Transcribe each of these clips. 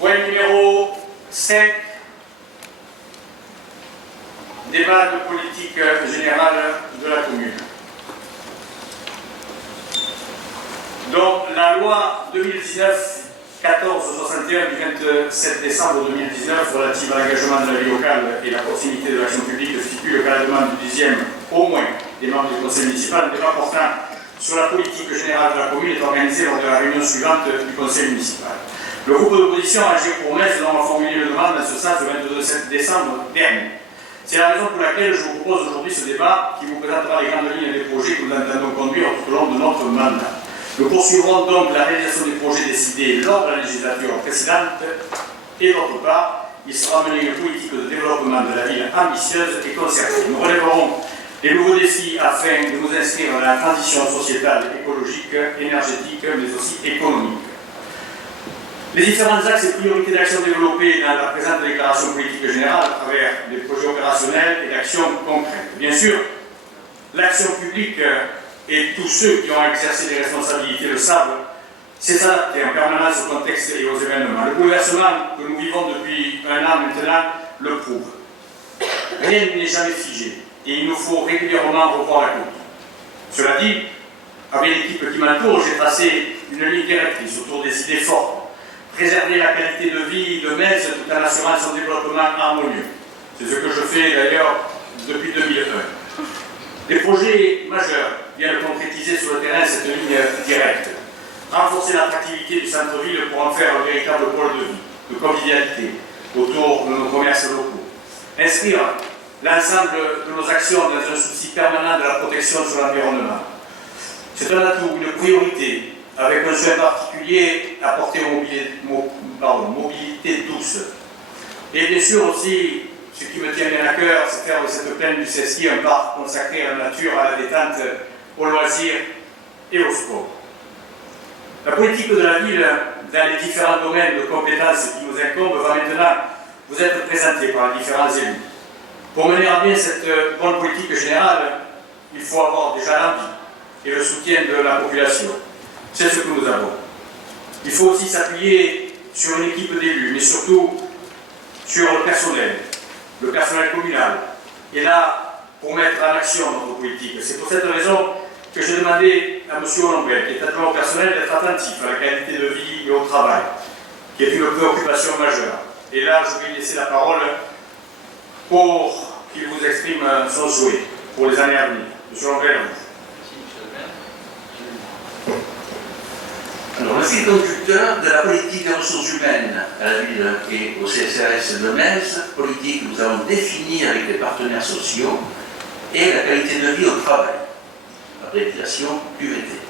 Point numéro 5. Débat de politique générale de la commune. Donc, la loi 2019-1461 du 27 décembre 2019 relative à l'engagement de la vie locale et la proximité de l'action publique stipule qu'à la demande du 10e, au moins, des membres du conseil municipal, un débat portant sur la politique générale de la commune est organisé lors de la réunion suivante du conseil municipal. Le groupe d'opposition a agi pour Metz dont a formulé une demande dans ce sens le 22 décembre dernier. C'est la raison pour laquelle je vous propose aujourd'hui ce débat qui vous présentera les grandes lignes des projets que nous entendons conduire tout au long de notre mandat. Nous poursuivrons donc la réalisation des projets décidés lors de la législature précédente et d'autre part, il sera mené une politique de développement de la ville ambitieuse et concertée. Nous relèverons les nouveaux défis afin de nous inscrire dans la transition sociétale, écologique, énergétique, mais aussi économique. Les différents axes et priorités d'action développés dans la présente déclaration politique générale à travers des projets opérationnels et d'actions concrètes. Bien sûr, l'action publique et tous ceux qui ont exercé des responsabilités le savent, c'est s'adapter en permanence au contexte et aux événements. Le bouleversement que nous vivons depuis un an maintenant le prouve. Rien n'est jamais figé et il nous faut régulièrement revoir la compte. Cela dit, avec l'équipe qui m'entoure, j'ai tracé une ligne directrice autour des idées fortes. Préserver la qualité de vie de Metz tout en assurant son développement harmonieux. C'est ce que je fais d'ailleurs depuis 2001. Des projets majeurs viennent concrétiser sur le terrain cette ligne directe. Renforcer l'attractivité du centre-ville pour en faire un véritable pôle de vie, de convivialité autour de nos commerces locaux. Inscrire l'ensemble de nos actions dans un souci permanent de la protection sur l'environnement. C'est un atout, une priorité, avec un soin particulier apporté aux mobilité douce. Et bien sûr aussi, ce qui me tient bien à cœur, c'est faire de cette plaine du Cesquier un parc consacré à la nature, à la détente, aux loisirs et au sport. La politique de la ville, dans les différents domaines de compétences qui nous incombent, va maintenant vous être présentée par les différents élus. Pour mener à bien cette bonne politique générale, il faut avoir déjà l'envie et le soutien de la population. C'est ce que nous avons. Il faut aussi s'appuyer sur une équipe d'élus, mais surtout sur le personnel communal, est là pour mettre en action notre politique. C'est pour cette raison que j'ai demandé à M. Olombel, qui est adjoint au personnel, d'être attentif à la qualité de vie et au travail, qui est une préoccupation majeure. Et là, je vais lui laisser la parole pour qu'il vous exprime son souhait pour les années à venir. M. Olombel, Alors, le fil conducteur de la politique des ressources humaines à la ville et au CSRS de Metz, politique que nous avons définie avec les partenaires sociaux, et la qualité de vie au travail, abréviation QVT.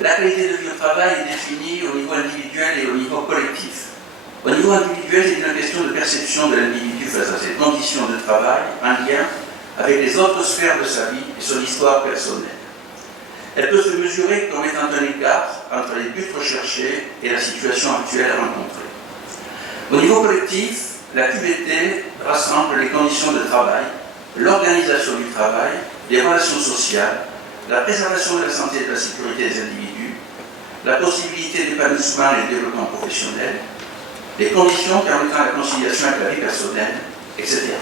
La qualité de vie au travail est définie au niveau individuel et au niveau collectif. Au niveau individuel, c'est une question de perception de l'individu face à ses conditions de travail en lien avec les autres sphères de sa vie et son histoire personnelle. Elle peut se mesurer comme étant un écart entre les buts recherchés et la situation actuelle rencontrée. Au niveau collectif, la QVT rassemble les conditions de travail, l'organisation du travail, les relations sociales, la préservation de la santé et de la sécurité des individus, la possibilité d'épanouissement et de développement professionnel, les conditions permettant la conciliation avec la vie personnelle, etc.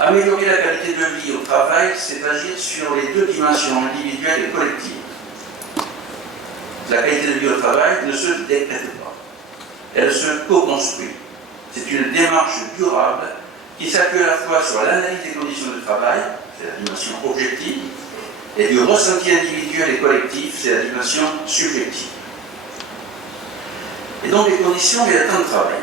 Améliorer la qualité de vie au travail, c'est agir sur les deux dimensions individuelles et collectives. La qualité de vie au travail ne se décrète pas, elle se co-construit. C'est une démarche durable qui s'appuie à la fois sur l'analyse des conditions de travail, c'est la dimension objective, et du ressenti individuel et collectif, c'est la dimension subjective. Et donc les conditions et le temps de travail.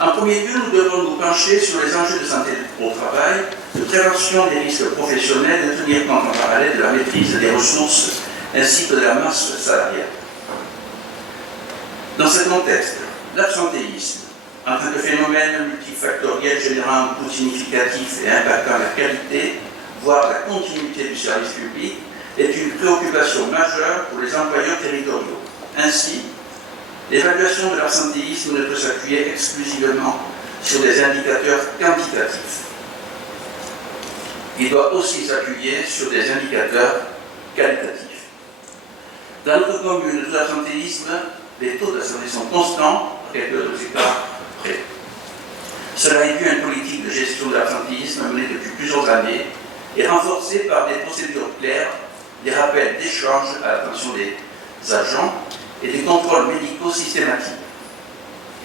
En premier lieu, nous devons nous pencher sur les enjeux de santé au travail, de prévention des risques professionnels et de tenir compte en parallèle de la maîtrise des ressources ainsi que de la masse salariale. Dans ce contexte, l'absentéisme, en tant que phénomène multifactoriel générant un coût significatif et impactant la qualité, voire la continuité du service public, est une préoccupation majeure pour les employeurs territoriaux. Ainsi, l'évaluation de l'absentéisme ne peut s'appuyer exclusivement sur des indicateurs quantitatifs. Il doit aussi s'appuyer sur des indicateurs qualitatifs. Dans notre commune, le taux d'absentéisme les taux d'assurance sont constants, à quelques écarts près. Cela est dû à une politique de gestion de l'absentéisme menée depuis plusieurs années et renforcée par des procédures claires, des rappels d'échange à l'attention des agents et des contrôles médicaux systématiques.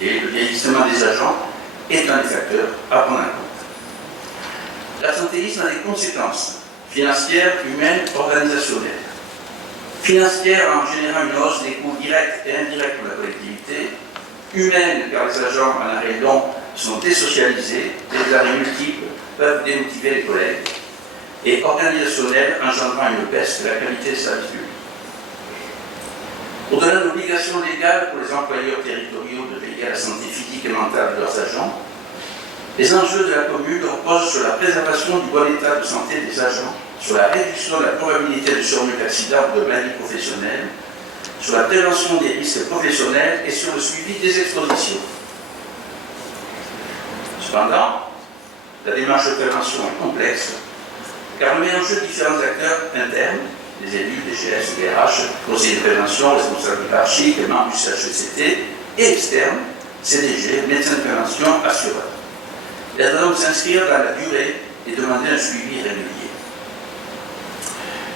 Et le vieillissement des agents est un des facteurs à prendre en compte. L'absentéisme a des conséquences financières, humaines, organisationnelles. Financière en générant une hausse des coûts directs et indirects pour la collectivité, humaine car les agents en arrêt long sont désocialisés, les arrêts multiples peuvent démotiver les collègues, et organisationnelle engendrant une baisse de la qualité des services publics. Au-delà de l'obligation légale pour les employeurs territoriaux de veiller à la santé physique et mentale de leurs agents, les enjeux de la commune reposent sur la préservation du bon état de santé des agents, sur la réduction de la probabilité de survenue d'accidents ou de maladies professionnelles, sur la prévention des risques professionnels et sur le suivi des expositions. Cependant, la démarche de prévention est complexe, car elle met en jeu différents acteurs internes, les élus, les GS, les RH, conseillers de prévention, responsables hiérarchiques, les membres du CHECT, et externes, CDG, médecins de prévention, assureurs. Elle doit donc s'inscrire dans la durée et demander un suivi régulier.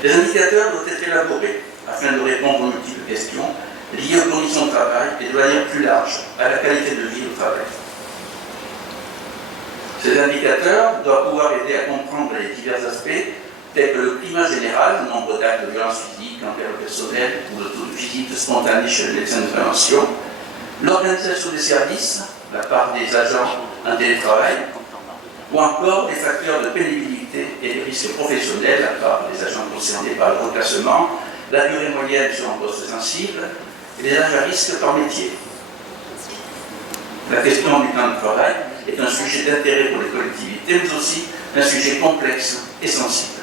Les indicateurs doivent être élaborés afin de répondre aux multiples questions liées aux conditions de travail et de manière plus large à la qualité de vie au travail. Ces indicateurs doivent pouvoir aider à comprendre les divers aspects tels que le climat général, le nombre d'actes de violence physique envers le personnel ou le taux de visite spontanée chez le médecin de prévention, l'organisation des services, la part des agents en télétravail, ou encore les facteurs de pénibilité et les risques professionnels, la part des agents concernés par le reclassement, la durée moyenne sur un poste sensible et les âges à risque par métier. La question du temps de travail est un sujet d'intérêt pour les collectivités, mais aussi un sujet complexe et sensible.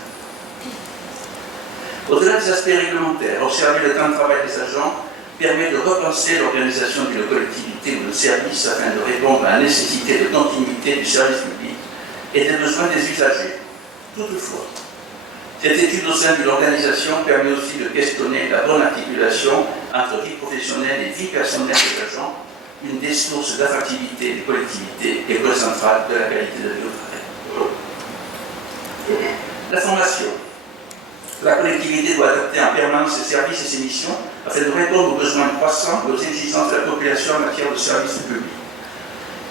Au-delà des aspects réglementaires, observer le temps de travail des agents permet de repenser l'organisation d'une collectivité ou de service afin de répondre à la nécessité de continuité du service public et des besoins des usagers. Toutefois, cette étude au sein de l'organisation permet aussi de questionner la bonne articulation entre vie professionnelle et vie personnelle des agents, une des sources d'attractivité des collectivités et point central de la qualité de vie au travail. La formation. La collectivité doit adapter en permanence ses services et ses missions afin de répondre aux besoins croissants et aux exigences de la population en matière de services publics.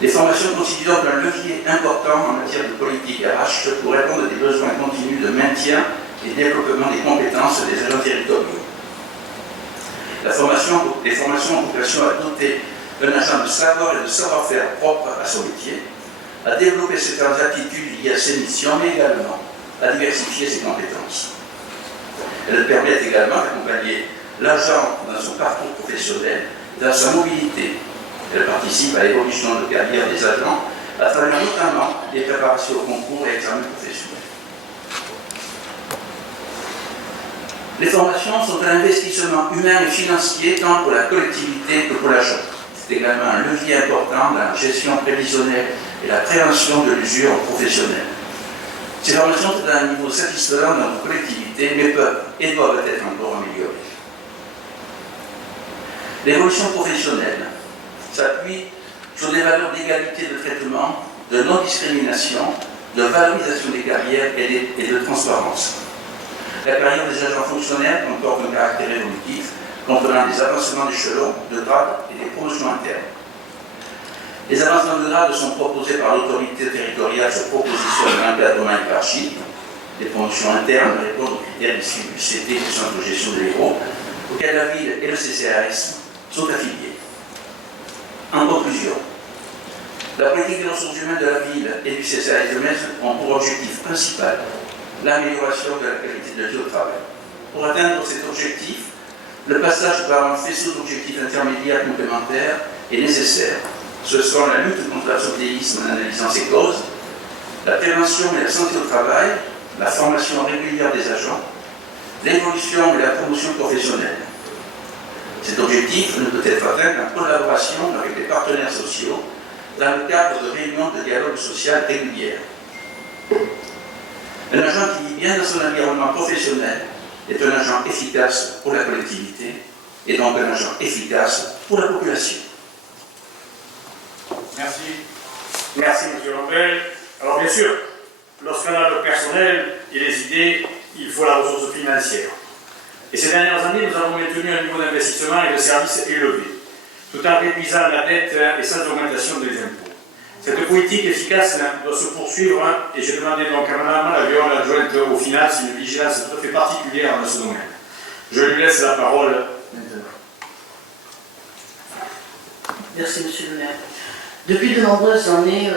Les formations constituent donc un levier important en matière de politique RH pour répondre à des besoins continus de maintien et développement des compétences des agents territoriaux. Les formations ont vocation à doter un agent de savoir et de savoir-faire propre à son métier, à développer certaines aptitudes liées à ses missions, mais également à diversifier ses compétences. Elles permettent également d'accompagner l'agent dans son parcours professionnel, dans sa mobilité. Elles participent à l'évolution de carrière des agents à travers notamment les préparations au concours et examens professionnels. Les formations sont un investissement humain et financier tant pour la collectivité que pour l'agent. C'est également un levier important dans la gestion prévisionnelle et la prévention de l'usure professionnelle. Ces formations sont à un niveau satisfaisant dans nos collectivités, mais peuvent et doivent être encore améliorées. L'évolution professionnelle s'appuie sur des valeurs d'égalité de traitement, de non-discrimination, de valorisation des carrières et de transparence. La carrière des agents fonctionnaires comporte un caractère évolutif, comprenant des avancements d'échelon, de grade et des promotions internes. Les avancements de grade sont proposés par l'autorité territoriale sur proposition d'un encadrement hiérarchique. Les promotions internes répondent aux critères issus du CT, du Centre de gestion des héros, auxquels la ville et le CCAS sont affiliés. En conclusion, la politique des ressources humaines de la ville et du CCAS de Metz ont pour objectif principal l'amélioration de la qualité de vie au travail. Pour atteindre cet objectif, le passage par un faisceau d'objectifs intermédiaires complémentaires est nécessaire. Ce sont la lutte contre l'absentéisme en analysant ses causes, la prévention et la santé au travail, la formation régulière des agents, l'évolution et la promotion professionnelle. Cet objectif ne peut être atteint qu'en collaboration avec les partenaires sociaux dans le cadre de réunions de dialogue social régulières. Un agent qui vit bien dans son environnement professionnel est un agent efficace pour la collectivité et donc un agent efficace pour la population. Merci. Merci, M. Lambert. Alors, bien sûr, lorsqu'on a le personnel et les idées, il faut la ressource financière. Et ces dernières années, nous avons maintenu un niveau d'investissement et de services élevé, tout en réduisant la dette et sans augmentation des impôts. Cette politique efficace doit se poursuivre et j'ai demandé donc à Mme la adjointe aux finances une vigilance tout à fait particulière dans ce domaine. Je lui laisse la parole maintenant. Merci, Monsieur le maire. Depuis de nombreuses années,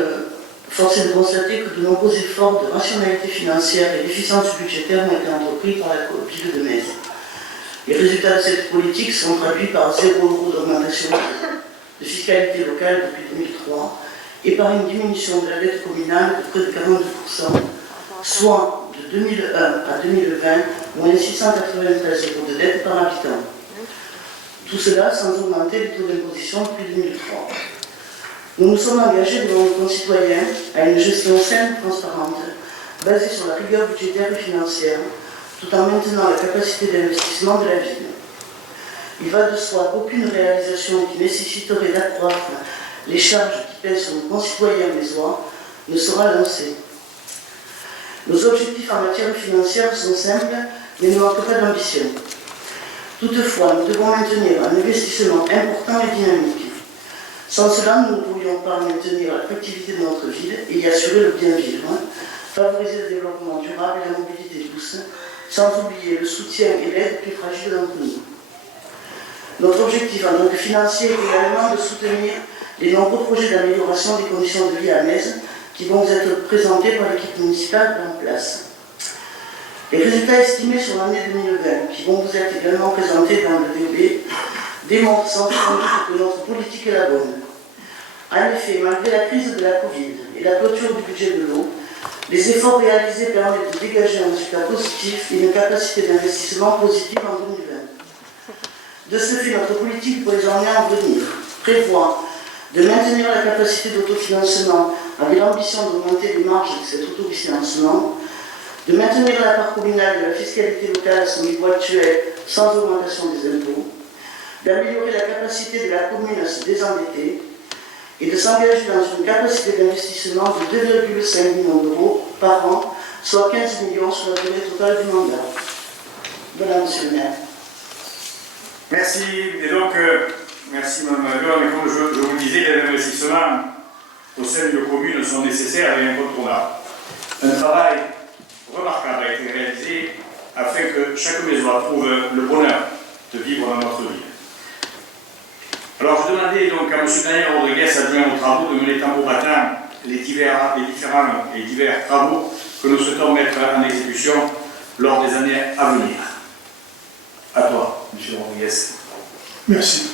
force est de constater que de nombreux efforts de rationalité financière et d'efficience budgétaire ont été entrepris par la ville de Metz. Les résultats de cette politique sont traduits par 0 € d'augmentation de fiscalité locale depuis 2003 et par une diminution de la dette communale de près de 42%, soit de 2001 à 2020, moins 693 € de dette par habitant. Tout cela sans augmenter les taux d'imposition depuis 2003. Nous nous sommes engagés devant nos concitoyens à une gestion saine et transparente, basée sur la rigueur budgétaire et financière, tout en maintenant la capacité d'investissement de la ville. Il va de soi qu'aucune réalisation qui nécessiterait d'accroître les charges qui pèsent sur nos concitoyens mésois ne sera lancée. Nos objectifs en matière financière sont simples, mais ne manquent pas d'ambition. Toutefois, nous devons maintenir un investissement important et dynamique. Sans cela, nous ne pourrions pas maintenir l'attractivité de notre ville et y assurer le bien vivre, favoriser le développement durable et la mobilité douce, sans oublier le soutien et l'aide plus fragiles d'entre nous. Notre objectif en tant que financier est également de soutenir les nombreux projets d'amélioration des conditions de vie à Metz qui vont vous être présentés par l'équipe municipale en place. Les résultats estimés sur l'année 2020, qui vont vous être également présentés dans le DOB, démontrent sans doute que notre politique est la bonne. En effet, malgré la crise de la Covid et la clôture du budget de l'eau, les efforts réalisés permettent de dégager un résultat positif et une capacité d'investissement positive en 2020. De ce fait, notre politique pour les années à venir prévoit de maintenir la capacité d'autofinancement avec l'ambition d'augmenter les marges de cet autofinancement, de maintenir la part communale de la fiscalité locale à son niveau actuel sans augmentation des impôts, d'améliorer la capacité de la commune à se désendetter et de s'engager dans une capacité d'investissement de 2,5 millions d'euros par an, soit 15 millions sur la durée totale du mandat. Voilà, monsieur le maire. Merci. Et donc, merci Mme Lagarde. Mais comme je vous le disais, les investissements au sein de nos communes sont nécessaires et incontournables. Un travail remarquable a été réalisé afin que chaque maison trouve le bonheur de vivre dans notre ville. Alors, je demandais donc à M. Daniel Rodriguez, adjoint aux travaux, de mener tambour battant les divers travaux que nous souhaitons mettre en exécution lors des années à venir. À toi, M. Rodriguez. Merci.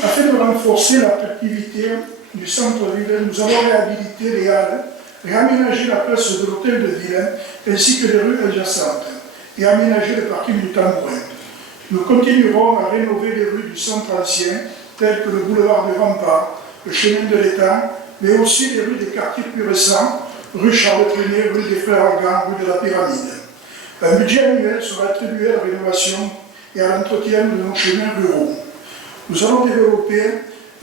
Afin de renforcer l'attractivité du centre-ville, nous avons réhabilité les halles, réaménagé la place de l'hôtel de ville ainsi que les rues adjacentes et aménagé le parking du Tambourin. Nous continuerons à rénover les rues du centre ancien telles que le boulevard du Rempart, le chemin de l'Étang, mais aussi les rues des quartiers plus récents, rue Charles-Trenet, rue des Frères Argan, rue de la Pyramide. Un budget annuel sera attribué à la rénovation et à l'entretien de nos chemins ruraux. Nous allons développer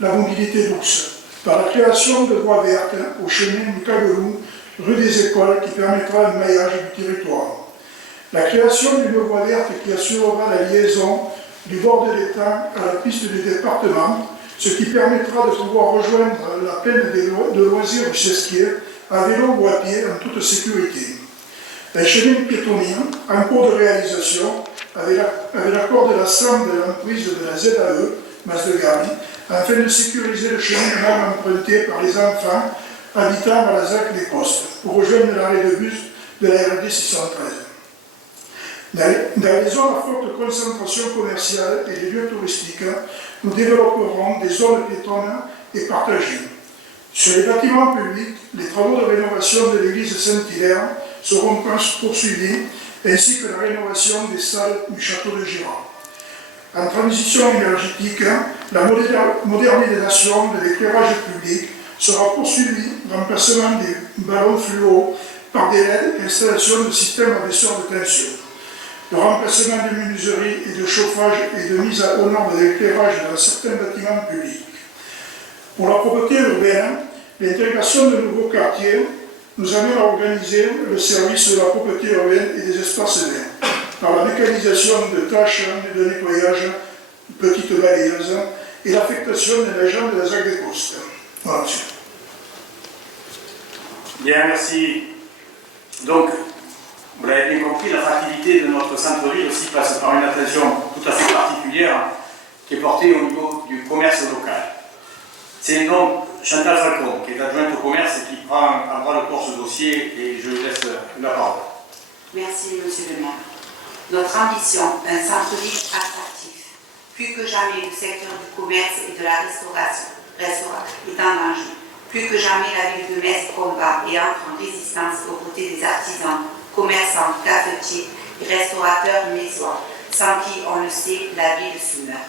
la mobilité douce par la création de voies vertes au chemin du Cagelou, rue des Écoles, qui permettra un maillage du territoire. La création d'une voie verte qui assurera la liaison du bord de l'Étang à la piste du département, ce qui permettra de pouvoir rejoindre la plaine de loisirs du Sesquier à vélo ou à pied en toute sécurité. Un chemin piétonnier en cours de réalisation avec l'accord de la SAM de l'emprise de la ZAE, Mas de Gary, afin de sécuriser le chemin emprunté par les enfants habitant à la ZAC des Postes pour rejoindre l'arrêt de bus de la RD 613. Dans les zones à forte concentration commerciale et les lieux touristiques, nous développerons des zones piétonnes et partagées. Sur les bâtiments publics, les travaux de rénovation de l'église Saint-Hilaire seront poursuivis, ainsi que la rénovation des salles du château de Girard. En transition énergétique, la modernisation de l'éclairage public sera poursuivie, remplacement des ballons fluo par des LED et installation de systèmes à baisseur de tension. de remplacement de menuiseries et de chauffage et de mise aux normes d'éclairage dans certains bâtiments publics. Pour la propreté urbaine, l'intégration de nouveaux quartiers, nous allons organiser le service de la propreté urbaine et des espaces verts, par la mécanisation de tâches de nettoyage, petites balayeuses, et l'affectation des agents de la ZAC des postes. Voilà, monsieur. Bien, merci. Donc, vous l'avez bien compris, l'attractivité de notre centre-ville aussi passe par une attention tout à fait particulière qui est portée au niveau du commerce local. C'est donc Chantal Falcon, qui est adjointe au commerce et qui prend à bras le corps ce dossier, et je lui laisse la parole. Merci, monsieur le maire. Notre ambition, un centre-ville attractif. Plus que jamais, le secteur du commerce et de la restauration est en danger. Plus que jamais, la ville de Metz combat et entre en résistance aux côtés des artisans, commerçants, cafetiers et restaurateurs messois, sans qui, on le sait, la ville se meurt.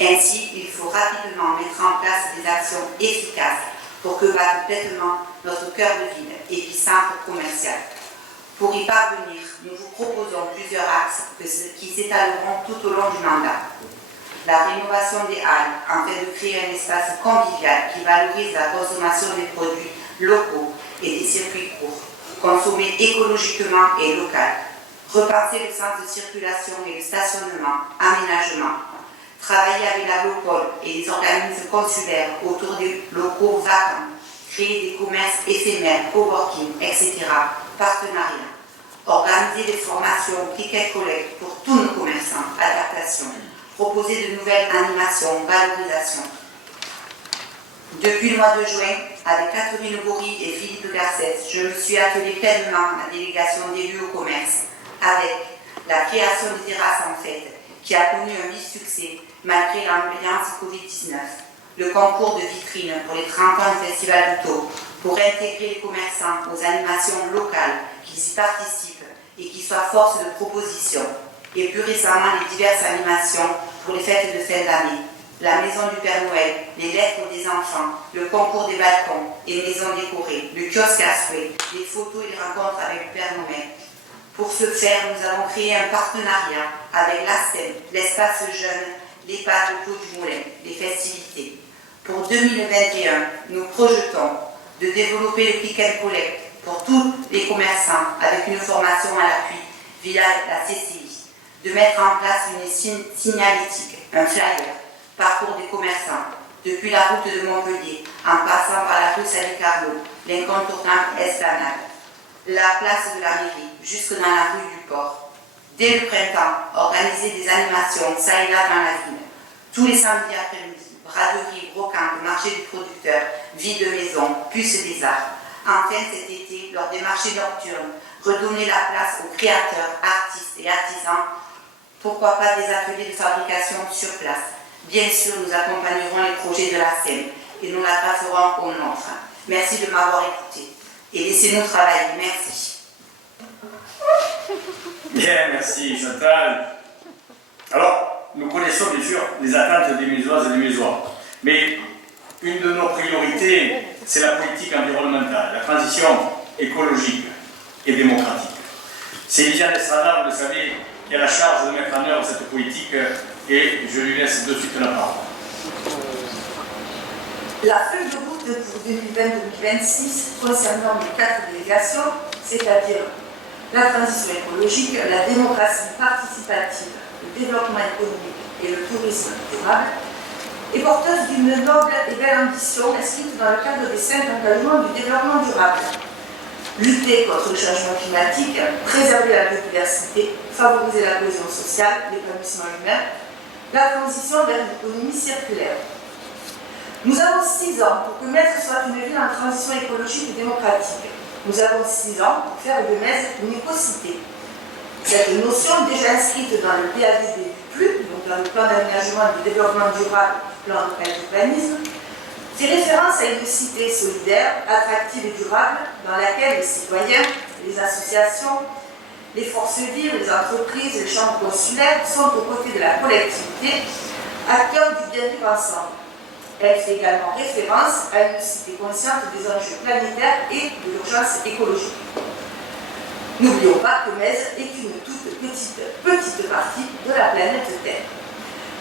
Ainsi, il faut rapidement mettre en place des actions efficaces pour que batte pleinement notre cœur de ville, épicentre commercial. Pour y parvenir, nous vous proposons plusieurs axes qui s'étaleront tout au long du mandat. La rénovation des halles, afin de créer un espace convivial qui valorise la consommation des produits locaux et des circuits courts, consommer écologiquement et local. Repenser le sens de circulation et le stationnement, aménagement. Travailler avec la Lopol et les organismes consulaires autour des locaux vacants. Créer des commerces éphémères, coworking, etc. Partenariat. Organiser des formations click and collect pour tous nos commerçants, adaptation. Proposer de nouvelles animations, valorisation. Depuis le mois de juin, avec Catherine Bory et Philippe Garcès, je me suis attelée pleinement à la délégation d'élus au commerce, avec la création des terrasses en fête, qui a connu un vif succès malgré l'ambiance Covid-19, le concours de vitrine pour les 30 ans du Festival du Taux, pour intégrer les commerçants aux animations locales, qu'ils y participent et qui soient force de proposition, et plus récemment les diverses animations pour les fêtes de fin d'année, la maison du Père Noël, les lettres des enfants, le concours des balcons et maisons décorées, le kiosque à souhait, les photos et les rencontres avec le Père Noël. Pour ce faire, nous avons créé un partenariat avec l'ASTEM, l'espace jeune, l'EHPAD au Clos du Moulin, les festivités. Pour 2021, nous projetons de développer le click and collect pour tous les commerçants avec une formation à l'appui via la CCI, de mettre en place une signalétique, un flyer, parcours des commerçants, depuis la route de Montpellier, en passant par la rue Saint-Carlo, l'incontournable Esplanade, la place de la mairie, jusque dans la rue du Port. Dès le printemps, organiser des animations, ça et là dans la ville. Tous les samedis après-midi, braderie, brocante, marché du producteur, vie de maison, puce des arts. Enfin, cet été, lors des marchés nocturnes, redonner la place aux créateurs, artistes et artisans. Pourquoi pas des ateliers de fabrication sur place. Bien sûr, nous accompagnerons les projets de la SEM et nous la grafferons au nôtre. Merci de m'avoir écouté. Et laissez-nous travailler. Merci. Bien, merci Chantal. Alors, nous connaissons bien sûr les attentes des Mésoises et des Mésois, mais une de nos priorités, c'est la politique environnementale, la transition écologique et démocratique. C'est Liliane Estrada, vous le savez, qui a la charge de mettre en œuvre cette politique, et je lui laisse de suite la parole. La feuille de route pour 2020-2026 concernant les 4 délégations, c'est-à-dire la transition écologique, la démocratie participative, le développement économique et le tourisme durable, est porteuse d'une noble et belle ambition inscrite dans le cadre des 5 engagements du développement durable. Lutter contre le changement climatique, préserver la biodiversité, favoriser la cohésion sociale, l'épanouissement humain, la transition vers une économie circulaire. Nous avons 6 ans pour que Metz soit une ville en transition écologique et démocratique. Nous avons 6 ans pour faire de Metz une écocité. Cette notion, déjà inscrite dans le PADD du PLU, donc dans le plan d'aménagement et de développement durable du plan local d'urbanisme, fait référence à une cité solidaire, attractive et durable, dans laquelle les citoyens, les associations, les forces vives, les entreprises, les chambres consulaires sont aux côtés de la collectivité, acteurs du bien-vivre ensemble. Elle fait également référence à une cité consciente des enjeux planétaires et de l'urgence écologique. N'oublions pas que Metz est une toute petite partie de la planète Terre.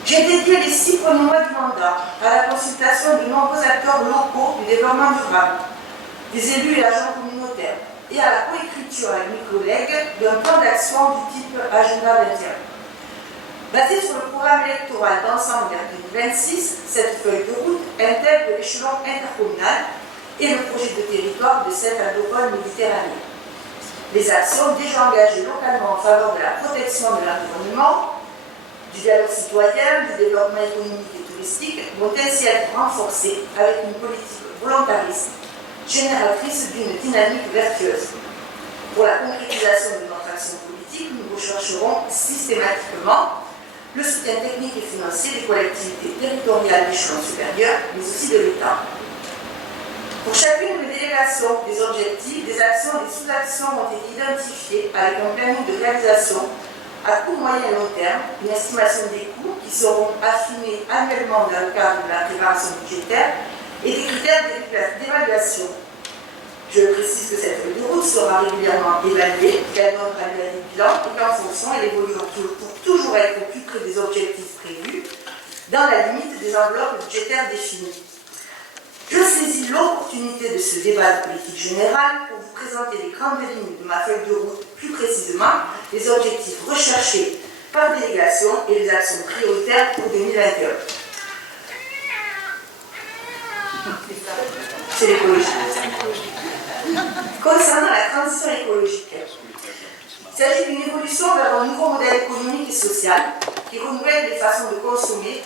J'ai dédié les 6 premiers mois du mandat à la consultation de nombreux acteurs locaux du développement durable, des élus et agents communautaires, et à la coécriture avec mes collègues d'un plan d'action du type Agenda 21. Basé sur le programme électoral d'ensemble vers 2026, cette feuille de route intègre l'échelon intercommunal et le projet de territoire de cette agropole Méditerranée. Les actions déjà engagées localement en faveur de la protection de l'environnement, du dialogue citoyen, du développement économique et touristique vont ainsi être renforcées avec une politique volontariste, génératrice d'une dynamique vertueuse. Pour la concrétisation de notre action politique, nous rechercherons systématiquement le soutien technique et financier des collectivités territoriales d'échelon supérieur, mais aussi de l'État. Pour chacune des délégations, des objectifs, des actions et des sous-actions ont été identifiés avec un planning de réalisation à court, moyen et long terme, une estimation des coûts qui seront affinés annuellement dans le cadre de la préparation budgétaire et des critères d'évaluation. Je précise que cette feuille de route sera régulièrement évaluée, qu'elle donnera des bilans et qu'en fonction, elle évoluera pour toujours être au plus près des objectifs prévus, dans la limite des enveloppes budgétaires définies. Je saisis l'opportunité de ce débat de politique générale pour vous présenter les grandes lignes de ma feuille de route, plus précisément les objectifs recherchés par délégation et les actions prioritaires pour 2021. C'est l'écologie. Concernant la transition écologique, il s'agit d'une évolution vers un nouveau modèle économique et social qui renouvelle les façons de consommer,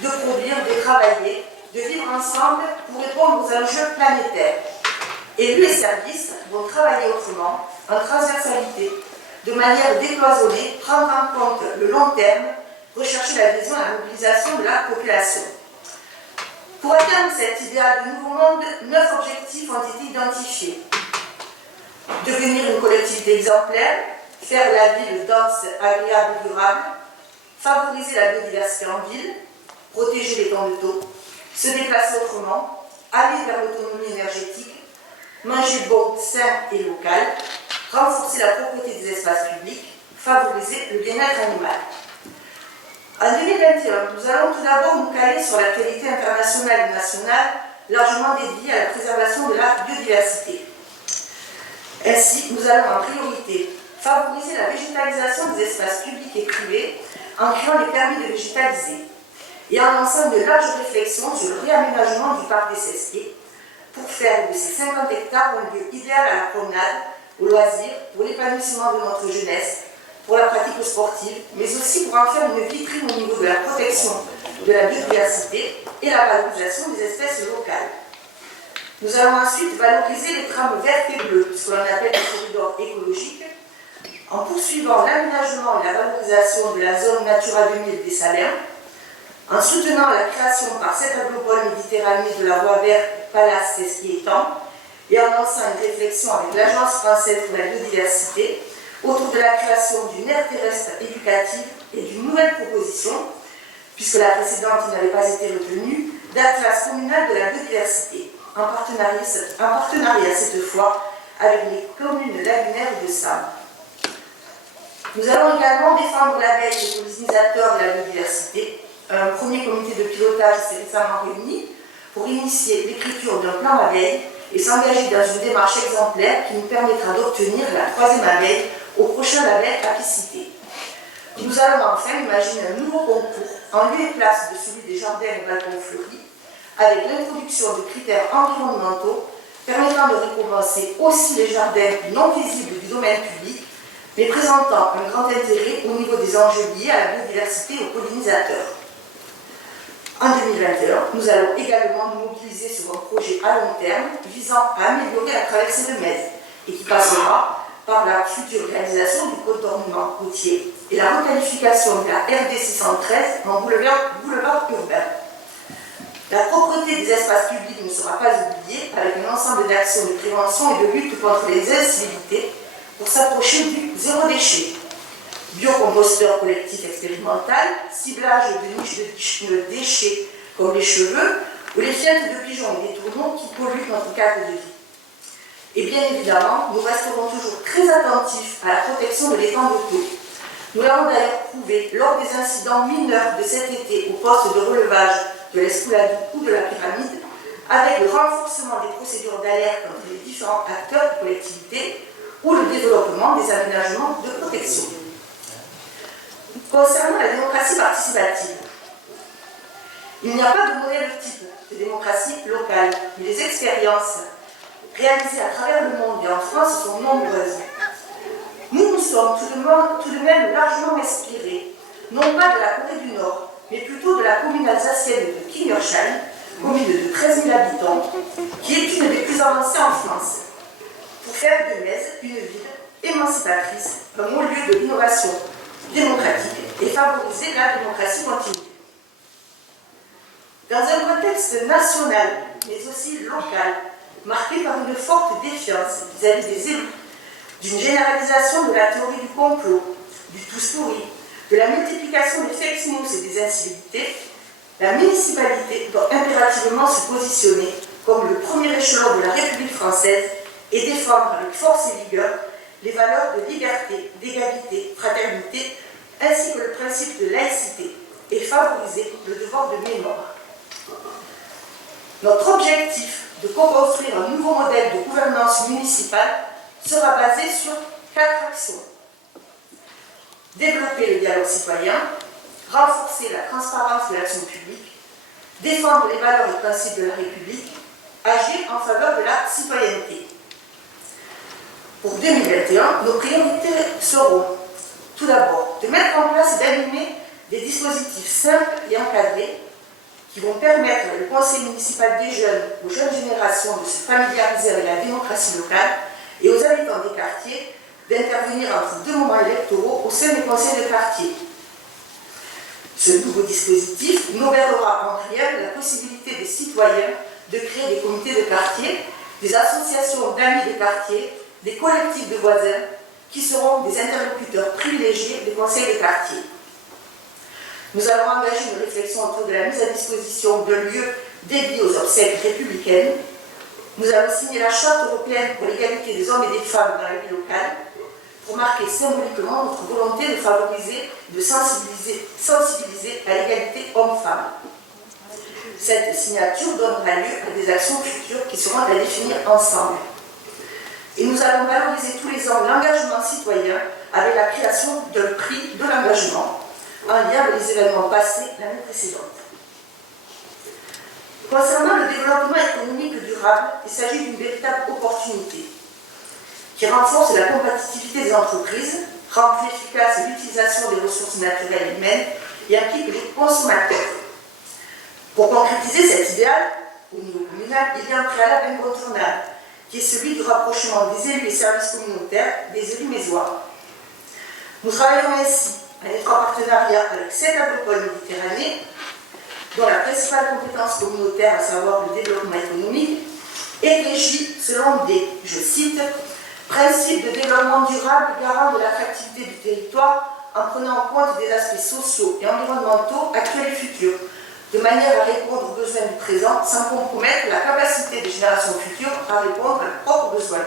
de produire, de travailler, de vivre ensemble pour répondre aux enjeux planétaires. Élus et services vont travailler autrement, en transversalité, de manière décloisonnée, prendre en compte le long terme, rechercher l'adhésion et la mobilisation de la population. Pour atteindre cet idéal de nouveau monde, 9 objectifs ont été identifiés. Devenir une collectivité exemplaire, faire la ville dense, agréable et durable, favoriser la biodiversité en ville, protéger les temps de taux, se déplacer autrement, aller vers l'autonomie énergétique, manger bon, sain et local, renforcer la propreté des espaces publics, favoriser le bien-être animal. En 2021, nous allons tout d'abord nous caler sur l'actualité internationale et nationale largement dédiée à la préservation de la biodiversité. Ainsi, nous allons en priorité favoriser la végétalisation des espaces publics et privés en créant les permis de végétaliser et en lançant de larges réflexions sur le réaménagement du parc des Sesquiers pour faire de ces 50 hectares un lieu idéal à la promenade, au loisir, pour l'épanouissement de notre jeunesse, pour la pratique sportive, mais aussi pour en faire une vitrine au niveau de la protection de la biodiversité et la valorisation des espèces locales. Nous allons ensuite valoriser les trames vertes et bleues, ce que l'on appelle les corridors écologiques, en poursuivant l'aménagement et la valorisation de la zone Natura 2000 des Salins, en soutenant la création par cette agropole Méditerranée de la voie verte Palace Sesquier-Étang et en lançant une réflexion avec l'Agence française pour la biodiversité autour de la création d'une aire terrestre éducative et d'une nouvelle proposition, puisque la précédente n'avait pas été retenue, d'atlas communal de la biodiversité, en partenariat cette fois avec les communes lagunaires de Sable. Nous allons également défendre la veille des pollinisateurs de la biodiversité. Un premier comité de pilotage s'est récemment réuni pour initier l'écriture d'un plan abeille et s'engager dans une démarche exemplaire qui nous permettra d'obtenir la 3e abeille au prochain label Apicité. Nous allons enfin imaginer un nouveau concours en lieu et place de celui des jardins et balcons fleuris, avec l'introduction de critères environnementaux permettant de récompenser aussi les jardins non visibles du domaine public, mais présentant un grand intérêt au niveau des enjeux liés à la biodiversité et aux pollinisateurs. En 2021, nous allons également nous mobiliser sur un projet à long terme visant à améliorer la traversée de Metz et qui passera par la future réalisation du contournement routier et la requalification de la RD 613 en boulevard urbain. La propreté des espaces publics ne sera pas oubliée avec un ensemble d'actions de prévention et de lutte contre les incivilités pour s'approcher du zéro déchet. Biocomposteur collectif expérimental, ciblage de niches de déchets comme les cheveux ou les fientes de pigeons et des tourneaux qui polluent notre cadre de vie. Et bien évidemment, nous resterons toujours très attentifs à la protection de l'étang d'eau, Nous l'avons d'ailleurs prouvé lors des incidents mineurs de cet été au poste de relevage de l'Escouladou ou de la Pyramide, avec le renforcement des procédures d'alerte entre les différents acteurs de collectivité ou le développement des aménagements de protection. Concernant la démocratie participative, il n'y a pas de modèle type de démocratie locale, mais les expériences réalisées à travers le monde et en France sont nombreuses. Nous sommes tout de même largement inspirés, non pas de la Corée du Nord, mais plutôt de la commune alsacienne de Kingersheim, commune de 13 000 habitants, qui est une des plus avancées en France, pour faire de Metz une ville émancipatrice, un haut lieu de l'innovation démocratique et favoriser la démocratie continue. Dans un contexte national, mais aussi local, marqué par une forte défiance vis-à-vis des élus, d'une généralisation de la théorie du complot, du tous pourri, de la multiplication des fake news et des incivilités, la municipalité doit impérativement se positionner comme le premier échelon de la République française et défendre avec force et vigueur les valeurs de liberté, d'égalité, fraternité, ainsi que le principe de laïcité et favoriser le devoir de mémoire. Notre objectif de co-construire un nouveau modèle de gouvernance municipale sera basé sur 4 actions. Développer le dialogue citoyen, renforcer la transparence de l'action publique, défendre les valeurs et principes de la République, agir en faveur de la citoyenneté. Pour 2021, nos priorités seront tout d'abord de mettre en place et d'animer des dispositifs simples et encadrés qui vont permettre au conseil municipal des jeunes, aux jeunes générations de se familiariser avec la démocratie locale et aux habitants des quartiers d'intervenir entre 2 moments électoraux au sein des conseils de quartier. Ce nouveau dispositif n'ouvrira en rien la possibilité des citoyens de créer des comités de quartier, des associations d'amis de quartier, des collectifs de voisins qui seront des interlocuteurs privilégiés des conseils de quartier. Nous allons engager une réflexion autour de la mise à disposition d'un lieu dédié aux obsèques républicaines. Nous allons signer la Charte européenne pour l'égalité des hommes et des femmes dans la vie locale pour marquer symboliquement notre volonté de favoriser et de sensibiliser à l'égalité homme-femme. Cette signature donnera lieu à des actions futures qui seront à définir ensemble. Et nous allons valoriser tous les ans l'engagement citoyen avec la création d'un prix de l'engagement en lien avec les événements passés l'année précédente. Concernant le développement économique durable, il s'agit d'une véritable opportunité qui renforce la compétitivité des entreprises, rend plus efficace l'utilisation des ressources naturelles et humaines et implique les consommateurs. Pour concrétiser cet idéal, au niveau communal, il y a un préalable incontournable, qui est celui du rapprochement des élus et services communautaires des élus mésois. Nous travaillons ainsi en étroit partenariat avec 7 agropoles Méditerranée, dont la principale compétence communautaire, à savoir le développement économique, est régie selon des, je cite, principes de développement durable garant de l'attractivité du territoire en prenant en compte des aspects sociaux et environnementaux actuels et futurs, de manière à répondre aux besoins du présent sans compromettre la capacité des générations futures à répondre à leurs propres besoins.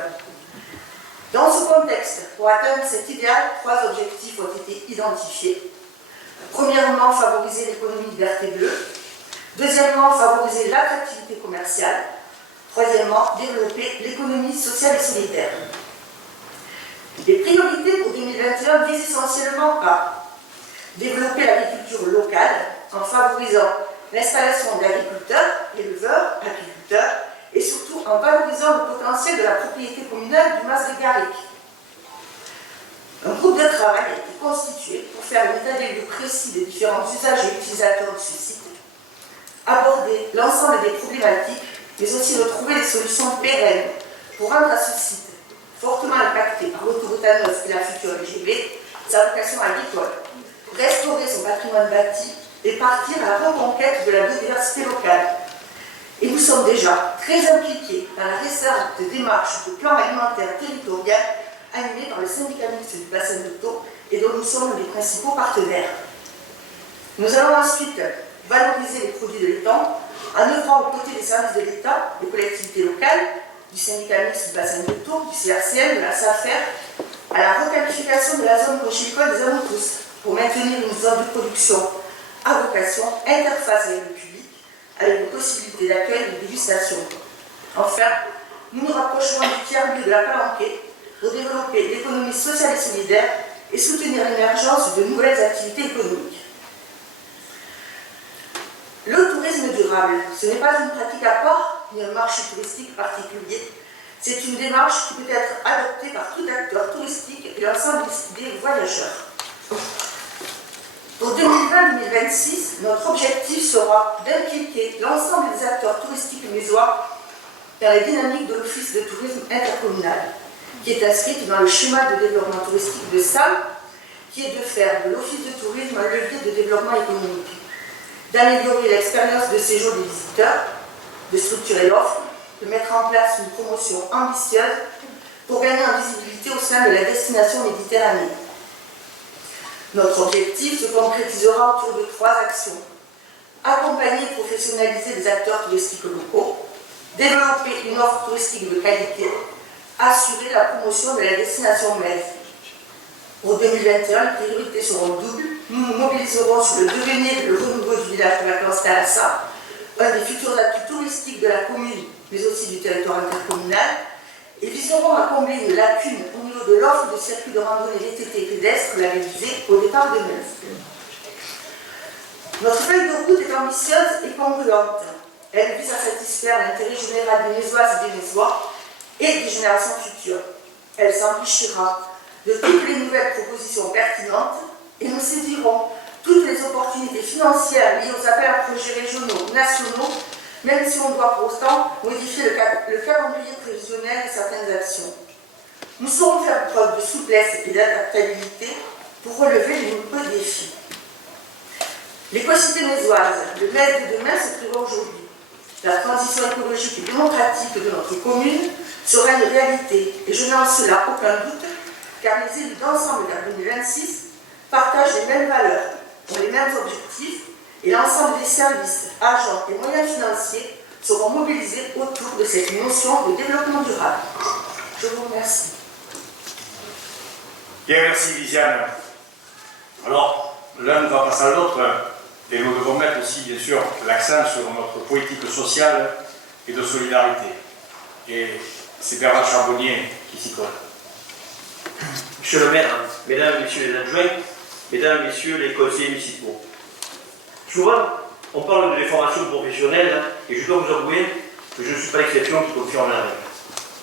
Dans ce contexte, pour atteindre cet idéal, 3 objectifs ont été identifiés. Premièrement, favoriser l'économie verte et bleue. Deuxièmement, favoriser l'attractivité commerciale. Troisièmement, développer l'économie sociale et solidaire. Les priorités pour 2021 visent essentiellement à développer l'agriculture locale en favorisant l'installation d'agriculteurs, éleveurs, agriculteurs et surtout en valorisant le potentiel de la propriété communale du Mas de Garric. Un groupe de travail a été constitué pour faire un état des lieux précis des différents usages et utilisateurs de ce site, aborder l'ensemble des problématiques, mais aussi retrouver des solutions pérennes pour rendre à ce site, fortement impacté par l'autoroute A9 et la future LGV, sa vocation agricole, restaurer son patrimoine bâti et partir à la reconquête de la biodiversité locale. Et nous sommes déjà très impliqués dans la récente démarche de plan alimentaire territorial animé par le syndicat mixte du bassin de Thau et dont nous sommes les principaux partenaires. Nous allons ensuite valoriser les produits de l'étang en œuvrant aux côtés des services de l'État, des collectivités locales, du syndicat mixte du bassin de Thau, du CRCN, de la SAFER, à la requalification de la zone rochicole des Amontous pour maintenir une zone de production à vocation interface avec le public, avec une possibilité d'accueil et de dégustation. Enfin, nous nous rapprocherons du tiers-lieu de la Palanquée pour développer l'économie sociale et solidaire et soutenir l'émergence de nouvelles activités économiques. Le tourisme durable, ce n'est pas une pratique à part, ni un marché touristique particulier. C'est une démarche qui peut être adoptée par tout acteur touristique et l'ensemble des voyageurs. Pour 2020-2026, notre objectif sera d'impliquer l'ensemble des acteurs touristiques mésois dans la dynamique de l'Office de tourisme intercommunal, qui est inscrite dans le schéma de développement touristique de SAM, qui est de faire de l'Office de tourisme un levier de développement économique, d'améliorer l'expérience de séjour des visiteurs, de structurer l'offre, de mettre en place une promotion ambitieuse pour gagner en visibilité au sein de la destination méditerranéenne. Notre objectif se concrétisera autour de 3 actions. Accompagner et professionnaliser les acteurs touristiques locaux, développer une offre touristique de qualité, assurer la promotion de la destination MES. Pour 2021, les priorités seront doubles. Nous nous mobiliserons sur le devenir et le renouveau du village de vacances Thalassa, un des futurs atouts touristiques de la commune, mais aussi du territoire intercommunal, et viseront à combler une lacune au niveau de l'offre de circuits de randonnée VTT pédestre labellisés au départ de Metz. Notre feuille de route est ambitieuse et congruente. Elle vise à satisfaire l'intérêt général des Mésoises et des Mésois et des générations futures. Elle s'enrichira de toutes les nouvelles propositions pertinentes et nous saisirons toutes les opportunités financières liées aux appels à projets régionaux, nationaux, même si on doit pour autant modifier le calendrier prévisionnel de certaines actions. Nous saurons faire preuve de souplesse et d'adaptabilité pour relever les nombreux défis. L'écocité mésoise, le MES de demain, se prévoit aujourd'hui. La transition écologique et démocratique de notre commune sera une réalité, et je n'ai en cela aucun doute, car les élus d'ensemble vers 2026 partagent les mêmes valeurs, ont les mêmes objectifs, et l'ensemble des services, agents et moyens financiers seront mobilisés autour de cette notion de développement durable. Je vous remercie. Bien, merci Lisiane. Alors, l'un va passer à l'autre, et nous devons mettre aussi, bien sûr, l'accent sur notre politique sociale et de solidarité. Et c'est Bernard Charbonnier qui s'y colle. Monsieur le maire, mesdames, messieurs les adjoints, mesdames, messieurs les conseillers municipaux. Souvent, on parle de déformation professionnelle et je dois vous avouer que je ne suis pas l'exception qui confirme la règle.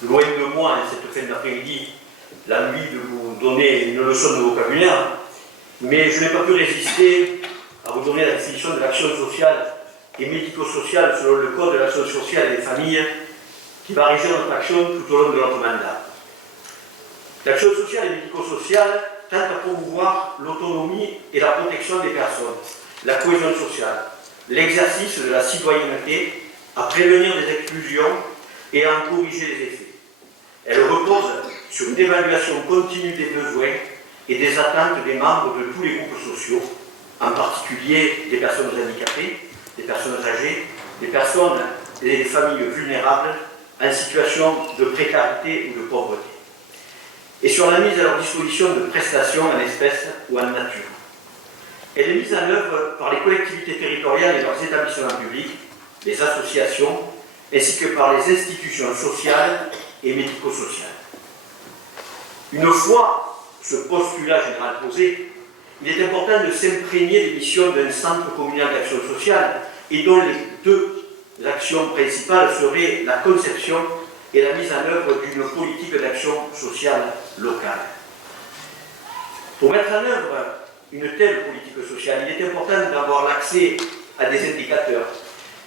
Loin de moi, cette fin d'après-midi, l'envie de vous donner une leçon de vocabulaire, mais je n'ai pas pu résister à vous donner la définition de l'action sociale et médico-sociale selon le Code de l'action sociale et des familles qui va régir notre action tout au long de notre mandat. L'action sociale et médico-sociale tente à promouvoir l'autonomie et la protection des personnes, la cohésion sociale, l'exercice de la citoyenneté, à prévenir des exclusions et à en corriger les effets. Elle repose sur une évaluation continue des besoins et des attentes des membres de tous les groupes sociaux, en particulier des personnes handicapées, des personnes âgées, des personnes et des familles vulnérables en situation de précarité ou de pauvreté, et sur la mise à leur disposition de prestations en espèces ou en nature. Elle est mise en œuvre par les collectivités territoriales et leurs établissements publics, les associations, ainsi que par les institutions sociales et médico-sociales. Une fois ce postulat général posé, il est important de s'imprégner des missions d'un centre communal d'action sociale et dont les 2 actions principales seraient la conception et la mise en œuvre d'une politique d'action sociale locale. Pour mettre en œuvre une telle politique sociale, il est important d'avoir l'accès à des indicateurs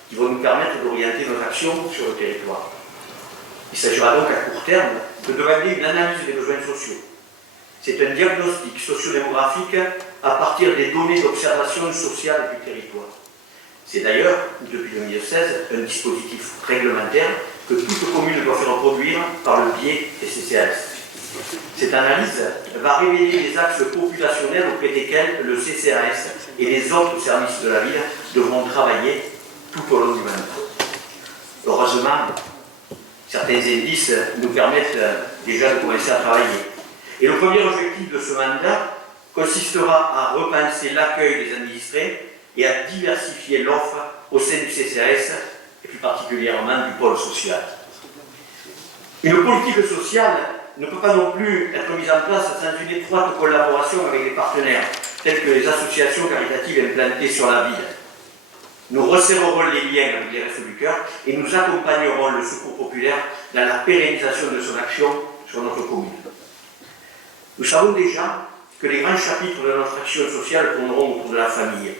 qui vont nous permettre d'orienter nos actions sur le territoire. Il s'agira donc à court terme de demander une analyse des besoins sociaux. C'est un diagnostic sociodémographique à partir des données d'observation sociale du territoire. C'est d'ailleurs, depuis 2016, un dispositif réglementaire que toute commune doit faire produire par le biais des CCAS. Cette analyse va révéler les axes populationnels auprès desquels le CCAS et les autres services de la ville devront travailler tout au long du mandat. Heureusement, certains indices nous permettent déjà de commencer à travailler. Et le premier objectif de ce mandat consistera à repenser l'accueil des administrés et à diversifier l'offre au sein du CCAS, et plus particulièrement du pôle social. Une politique sociale ne peut pas non plus être mise en place sans une étroite collaboration avec les partenaires, tels que les associations caritatives implantées sur la ville. Nous resserrerons les liens avec les Restos du Cœur et nous accompagnerons le Secours populaire dans la pérennisation de son action sur notre commune. Nous savons déjà que les grands chapitres de notre action sociale tourneront autour de la famille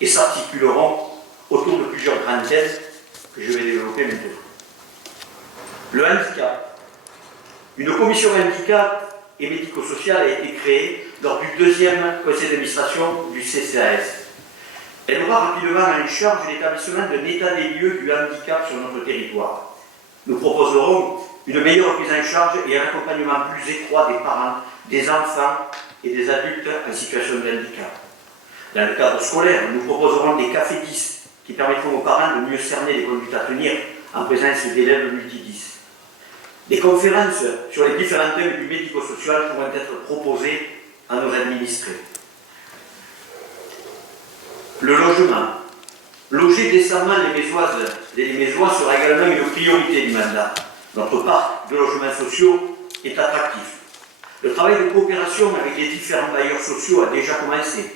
et s'articuleront autour de plusieurs grands thèmes que je vais développer maintenant. Le handicap. Une commission handicap et médico-sociale a été créée lors du deuxième conseil d'administration du CCAS. Elle aura rapidement en charge l'établissement d'un état des lieux du handicap sur notre territoire. Nous proposerons une meilleure prise en charge et un accompagnement plus étroit des parents, des enfants et des adultes en situation de handicap. Dans le cadre scolaire, nous proposerons des cafés 10 qui permettront aux parents de mieux cerner les conduites à tenir en présence d'élèves multi-10. Des conférences sur les différents thèmes du médico-social pourront être proposées à nos administrés. Le logement. Loger décemment les Mésoises et les Mésois sera également une priorité du mandat. Notre parc de logements sociaux est attractif. Le travail de coopération avec les différents bailleurs sociaux a déjà commencé.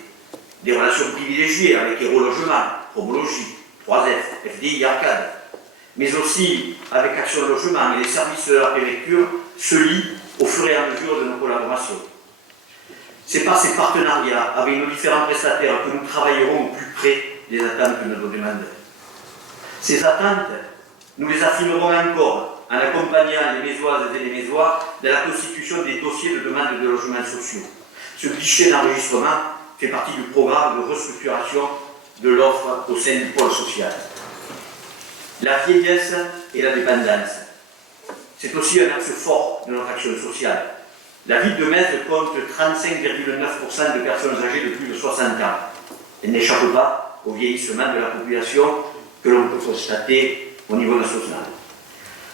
Des relations privilégiées avec Héros Logement, Promologie, 3F, FDI, Arcade, mais aussi avec Action Logement et les services de la préfecture se lient au fur et à mesure de nos collaborations. C'est par ces partenariats avec nos différents prestataires que nous travaillerons au plus près des attentes de nos demandeurs. Ces attentes, nous les affinerons encore en accompagnant les Mésoises et les Mésois dans la constitution des dossiers de demande de logements sociaux. Ce guichet d'enregistrement fait partie du programme de restructuration de l'offre au sein du pôle social. La vieillesse et la dépendance. C'est aussi un axe fort de notre action sociale. La ville de Metz compte 35,9% de personnes âgées de plus de 60 ans. Elle n'échappe pas au vieillissement de la population que l'on peut constater au niveau national.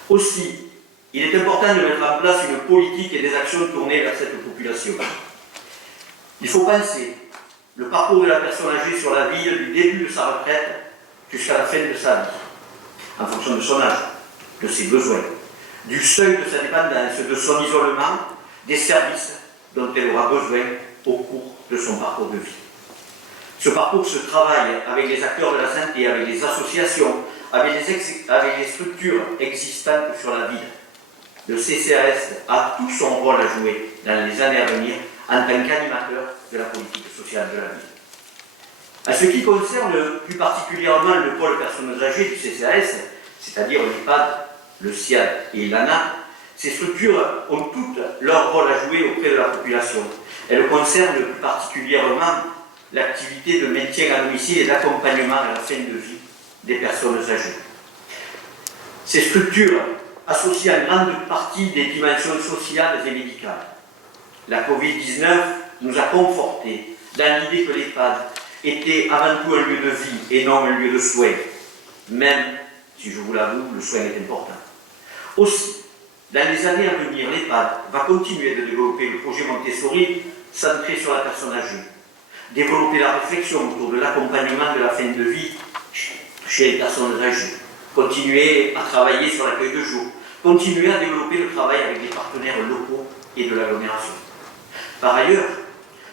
Aussi, il est important de mettre en place une politique et des actions tournées vers cette population. Il faut penser le parcours de la personne âgée sur la ville du début de sa retraite jusqu'à la fin de sa vie, en fonction de son âge, de ses besoins, du seuil de sa dépendance, de son isolement, des services dont elle aura besoin au cours de son parcours de vie. Ce parcours se travaille avec les acteurs de la santé, avec les associations, avec les structures existantes sur la ville. Le CCAS a tout son rôle à jouer dans les années à venir en tant qu'animateur de la politique sociale de la ville. En ce qui concerne plus particulièrement le pôle personnes âgées du CCAS, c'est-à-dire l'EHPAD, le SIAD et l'ANA, ces structures ont toutes leur rôle à jouer auprès de la population. Elles concernent plus particulièrement l'activité de maintien à domicile et d'accompagnement à la fin de vie des personnes âgées. Ces structures associent en grande partie des dimensions sociales et médicales. La Covid-19 nous a confortés dans l'idée que l'EHPAD était avant tout un lieu de vie et non un lieu de soins, même si, je vous l'avoue, le soin est important. Aussi, dans les années à venir, l'EHPAD va continuer de développer le projet Montessori centré sur la personne âgée, développer la réflexion autour de l'accompagnement de la fin de vie chez les personnes âgées, continuer à travailler sur l'accueil de jour, continuer à développer le travail avec les partenaires locaux et de l'agglomération. Par ailleurs,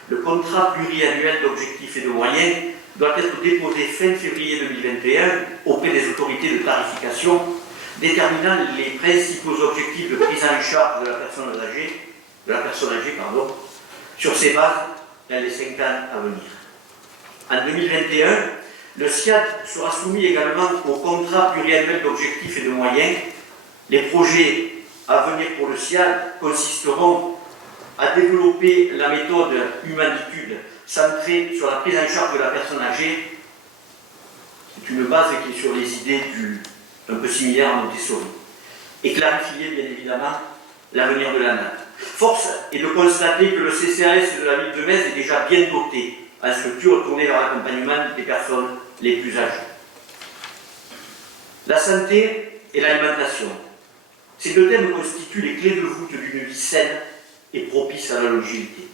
le contrat pluriannuel d'objectifs et de moyens doit être déposé fin février 2021 auprès des autorités de tarification, déterminant les principaux objectifs de prise en charge de la personne âgée, sur ces bases dans les 5 ans à venir. En 2021, le SIAD sera soumis également au contrat pluriannuel d'objectifs et de moyens. Les projets à venir pour le SIAD consisteront à développer la méthode Humanitude centrée sur la prise en charge de la personne âgée. C'est une base qui est sur les idées un peu similaires à Montessori. Et clarifier bien évidemment l'avenir de l'ANA. Force est de constater que le CCAS de la ville de Metz est déjà bien doté en structure tournée vers l'accompagnement des personnes les plus âgées. La santé et l'alimentation. Ces deux thèmes constituent les clés de voûte d'une vie saine et propice à la longévité.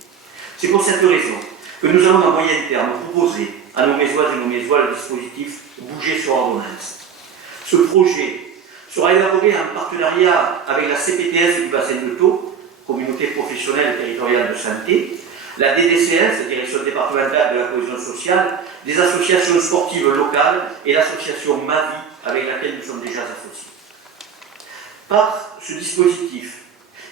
C'est pour cette raison que nous allons à moyen terme proposer à nos Mésoises et nos Mésois le dispositif Bouger sur ordonnance. Ce projet sera élaboré en partenariat avec la CPTS du bassin de Thau, Communauté professionnelle territoriale de santé, la DDCS, Direction départementale de la cohésion sociale, des associations sportives locales et l'association MAVI avec laquelle nous sommes déjà associés. Par ce dispositif,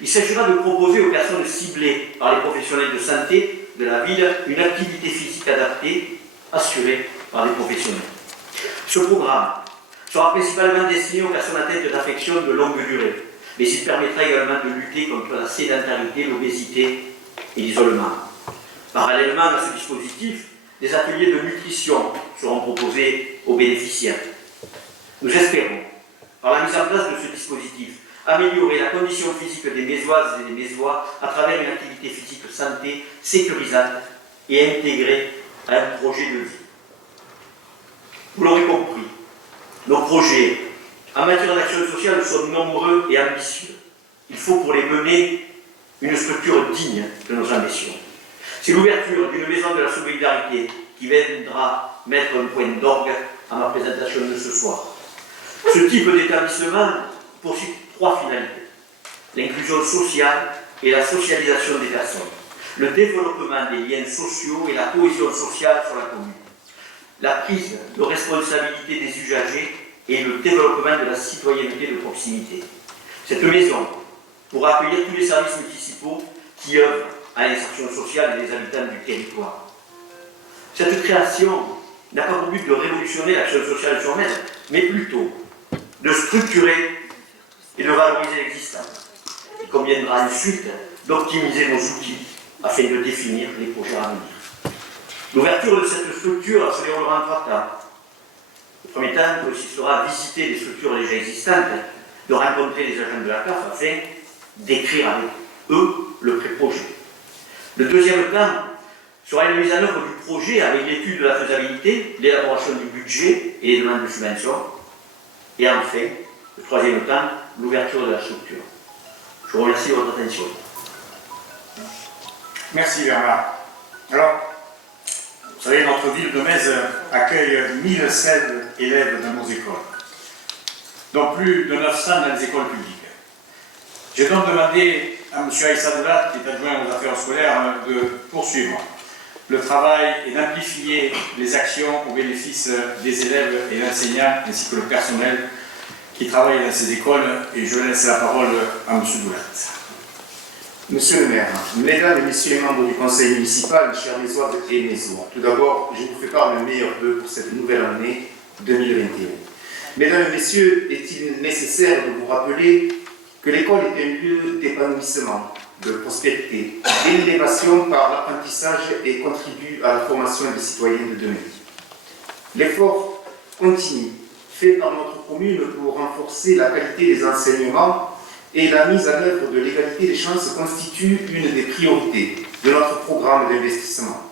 il s'agira de proposer aux personnes ciblées par les professionnels de santé de la ville une activité physique adaptée, assurée par des professionnels. Ce programme sera principalement destiné aux personnes atteintes d'affections de longue durée, mais il permettra également de lutter contre la sédentarité, l'obésité et l'isolement. Parallèlement à ce dispositif, des ateliers de nutrition seront proposés aux bénéficiaires. Nous espérons, par la mise en place de ce dispositif, améliorer la condition physique des Mésoises et des Mésois à travers une activité physique santé, sécurisante et intégrée à un projet de vie. Vous l'aurez compris, nos projets en matière d'action sociale sont nombreux et ambitieux. Il faut pour les mener une structure digne de nos ambitions. C'est l'ouverture d'une maison de la solidarité qui viendra mettre un point d'orgue à ma présentation de ce soir. Ce type d'établissement poursuit 3 finalités: l'inclusion sociale et la socialisation des personnes, le développement des liens sociaux et la cohésion sociale sur la commune, la prise de responsabilité des usagers et le développement de la citoyenneté de proximité. Cette maison pourra accueillir tous les services municipaux qui œuvrent à l'insertion sociale des habitants du territoire. Cette création n'a pas pour but de révolutionner l'action sociale sur elle, mais plutôt de structurer et de valoriser l'existant. Il conviendra ensuite d'optimiser nos outils afin de définir les projets à venir. L'ouverture de cette structure se déroulera en 3 temps. Le premier temps consistera à visiter les structures déjà existantes, de rencontrer les agents de la CAF afin d'écrire avec eux le pré-projet. Le deuxième temps sera une mise en œuvre du projet avec l'étude de la faisabilité, l'élaboration du budget et les demandes de subvention. Et enfin, le troisième temps, l'ouverture de la structure. Je vous remercie de votre attention. Merci Bernard. Alors, vous savez, notre ville de Metz accueille 1016 élèves dans nos écoles, dont plus de 900 dans les écoles publiques. J'ai donc demandé à M. Aïssa Doulat, qui est adjoint aux affaires scolaires, de poursuivre le travail et d'amplifier les actions au bénéfice des élèves et enseignants, ainsi que le personnel qui travaille dans ces écoles. Et je laisse la parole à M. Doulat. Monsieur le maire, mesdames et messieurs les membres du conseil municipal, chers Mésoises et Mésois, tout d'abord, je vous fais part de mes meilleurs vœux pour cette nouvelle année 2021. Mesdames et messieurs, est-il nécessaire de vous rappeler que l'école est un lieu d'épanouissement, de prospérité, d'élévation par l'apprentissage et contribue à la formation des citoyens de demain. L'effort continu fait par notre commune pour renforcer la qualité des enseignements et la mise en œuvre de l'égalité des chances constitue une des priorités de notre programme d'investissement.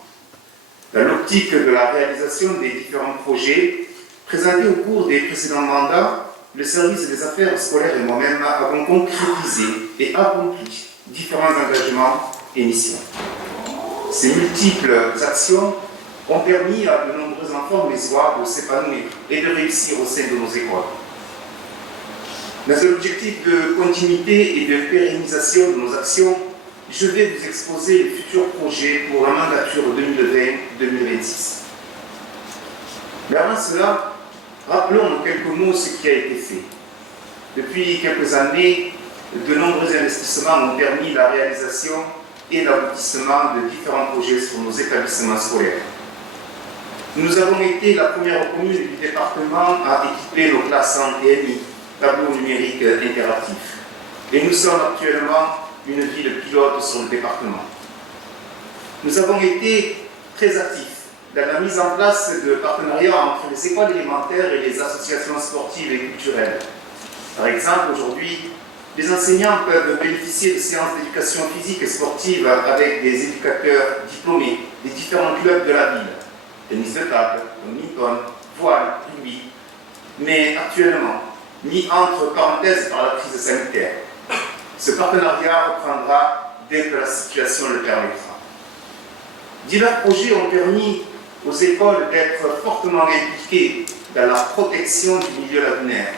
Dans l'optique de la réalisation des différents projets présentés au cours des précédents mandats, le service des affaires scolaires et moi-même avons concrétisé et accompli différents engagements et missions. Ces multiples actions ont permis à de nombreux enfants mésois de s'épanouir et de réussir au sein de nos écoles. Dans un objectif de continuité et de pérennisation de nos actions, je vais vous exposer les futurs projets pour la mandature 2020-2026. Mais avant cela, rappelons en quelques mots ce qui a été fait. Depuis quelques années, de nombreux investissements ont permis la réalisation et l'aboutissement de différents projets sur nos établissements scolaires. Nous avons été la première commune du département à équiper nos classes en TMI, tableau numérique interactif. Et nous sommes actuellement une ville pilote sur le département. Nous avons été très actifs dans la mise en place de partenariats entre les écoles élémentaires et les associations sportives et culturelles. Par exemple, aujourd'hui, les enseignants peuvent bénéficier de séances d'éducation physique et sportive avec des éducateurs diplômés des différents clubs de la ville. Tennis de table, badminton, voile, rugby. Mais actuellement, mis entre parenthèses par la crise sanitaire, ce partenariat reprendra dès que la situation le permettra. Divers projets ont permis aux écoles d'être fortement impliquées dans la protection du milieu lagunaire.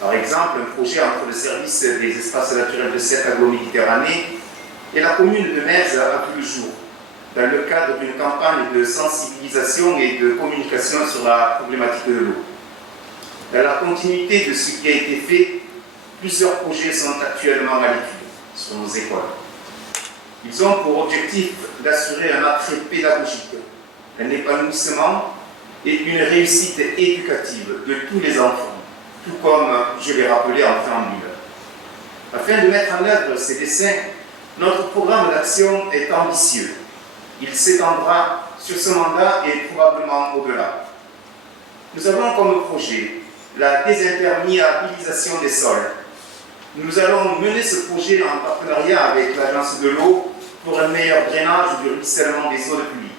Par exemple, un projet entre le service des espaces naturels de cette agro-Méditerranée et la commune de Metz a vu le jour, dans le cadre d'une campagne de sensibilisation et de communication sur la problématique de l'eau. Dans la continuité de ce qui a été fait, plusieurs projets sont actuellement à l'étude sur nos écoles. Ils ont pour objectif d'assurer un attrait pédagogique, un épanouissement et une réussite éducative de tous les enfants, tout comme je l'ai rappelé en préambule. Afin de mettre en œuvre ces desseins, notre programme d'action est ambitieux. Il s'étendra sur ce mandat et probablement au-delà. Nous avons comme projet la désimperméabilisation des sols. Nous allons mener ce projet en partenariat avec l'Agence de l'eau pour un meilleur drainage du ruissellement des eaux de pluie.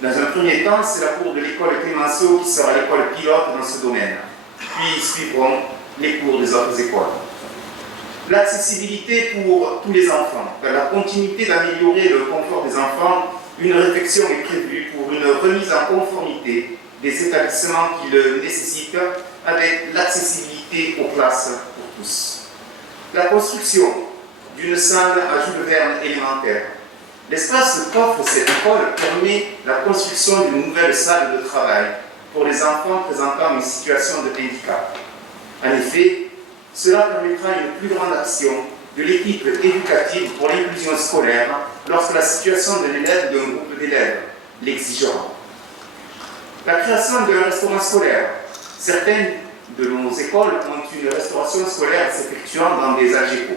Dans un premier temps, c'est la cour de l'école Clémenceau qui sera l'école pilote dans ce domaine. Puis suivront les cours des autres écoles. L'accessibilité pour tous les enfants. Dans la continuité d'améliorer le confort des enfants, une réflexion est prévue pour une remise en conformité des établissements qui le nécessitent avec l'accessibilité aux classes pour tous. La construction d'une salle à Jules Verne élémentaire. L'espace qu'offre cette école permet la construction d'une nouvelle salle de travail pour les enfants présentant une situation de handicap. En effet, cela permettra une plus grande action de l'équipe éducative pour l'inclusion scolaire lorsque la situation de l'élève ou d'un groupe d'élèves l'exigera. La création d'un restaurant scolaire. Certaines de nos écoles ont une restauration scolaire s'effectuant dans des AGECO.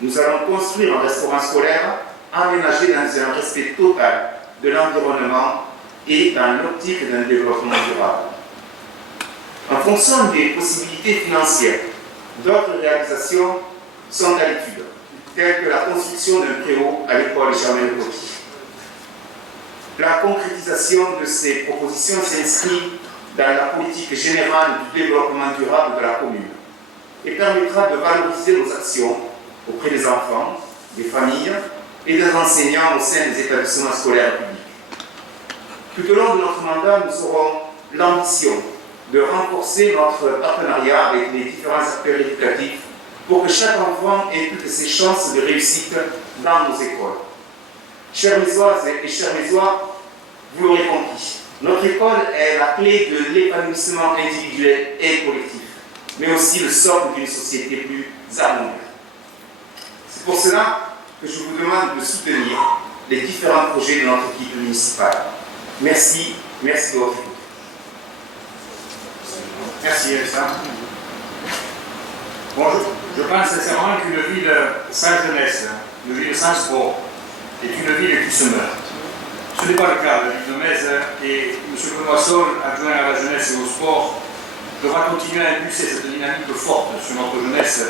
Nous allons construire un restaurant scolaire aménagé dans un respect total de l'environnement et dans l'optique d'un développement durable. En fonction des possibilités financières, d'autres réalisations sont à l'étude, telles que la construction d'un préau à l'école Germaine Coty. La concrétisation de ces propositions s'inscrit dans la politique générale du développement durable de la commune et permettra de valoriser nos actions auprès des enfants, des familles et des enseignants au sein des établissements scolaires publics. Tout au long de notre mandat, nous aurons l'ambition de renforcer notre partenariat avec les différents acteurs éducatifs pour que chaque enfant ait toutes ses chances de réussite dans nos écoles. Chères Mézoises et chers Mézois, vous l'aurez compris, notre école est la clé de l'épanouissement individuel et collectif, mais aussi le socle d'une société plus harmonieuse. C'est pour cela que je vous demande de soutenir les différents projets de notre équipe municipale. Merci de votre écoute. Merci, Elsa. Bon, je pense sincèrement qu'une ville sans jeunesse, une ville sans sport, est une ville qui se meurt. Ce n'est pas le cas de la ville de Metz et M. Benoît-Sol, adjoint à la jeunesse et au sport, devra continuer à impulser cette dynamique forte sur notre jeunesse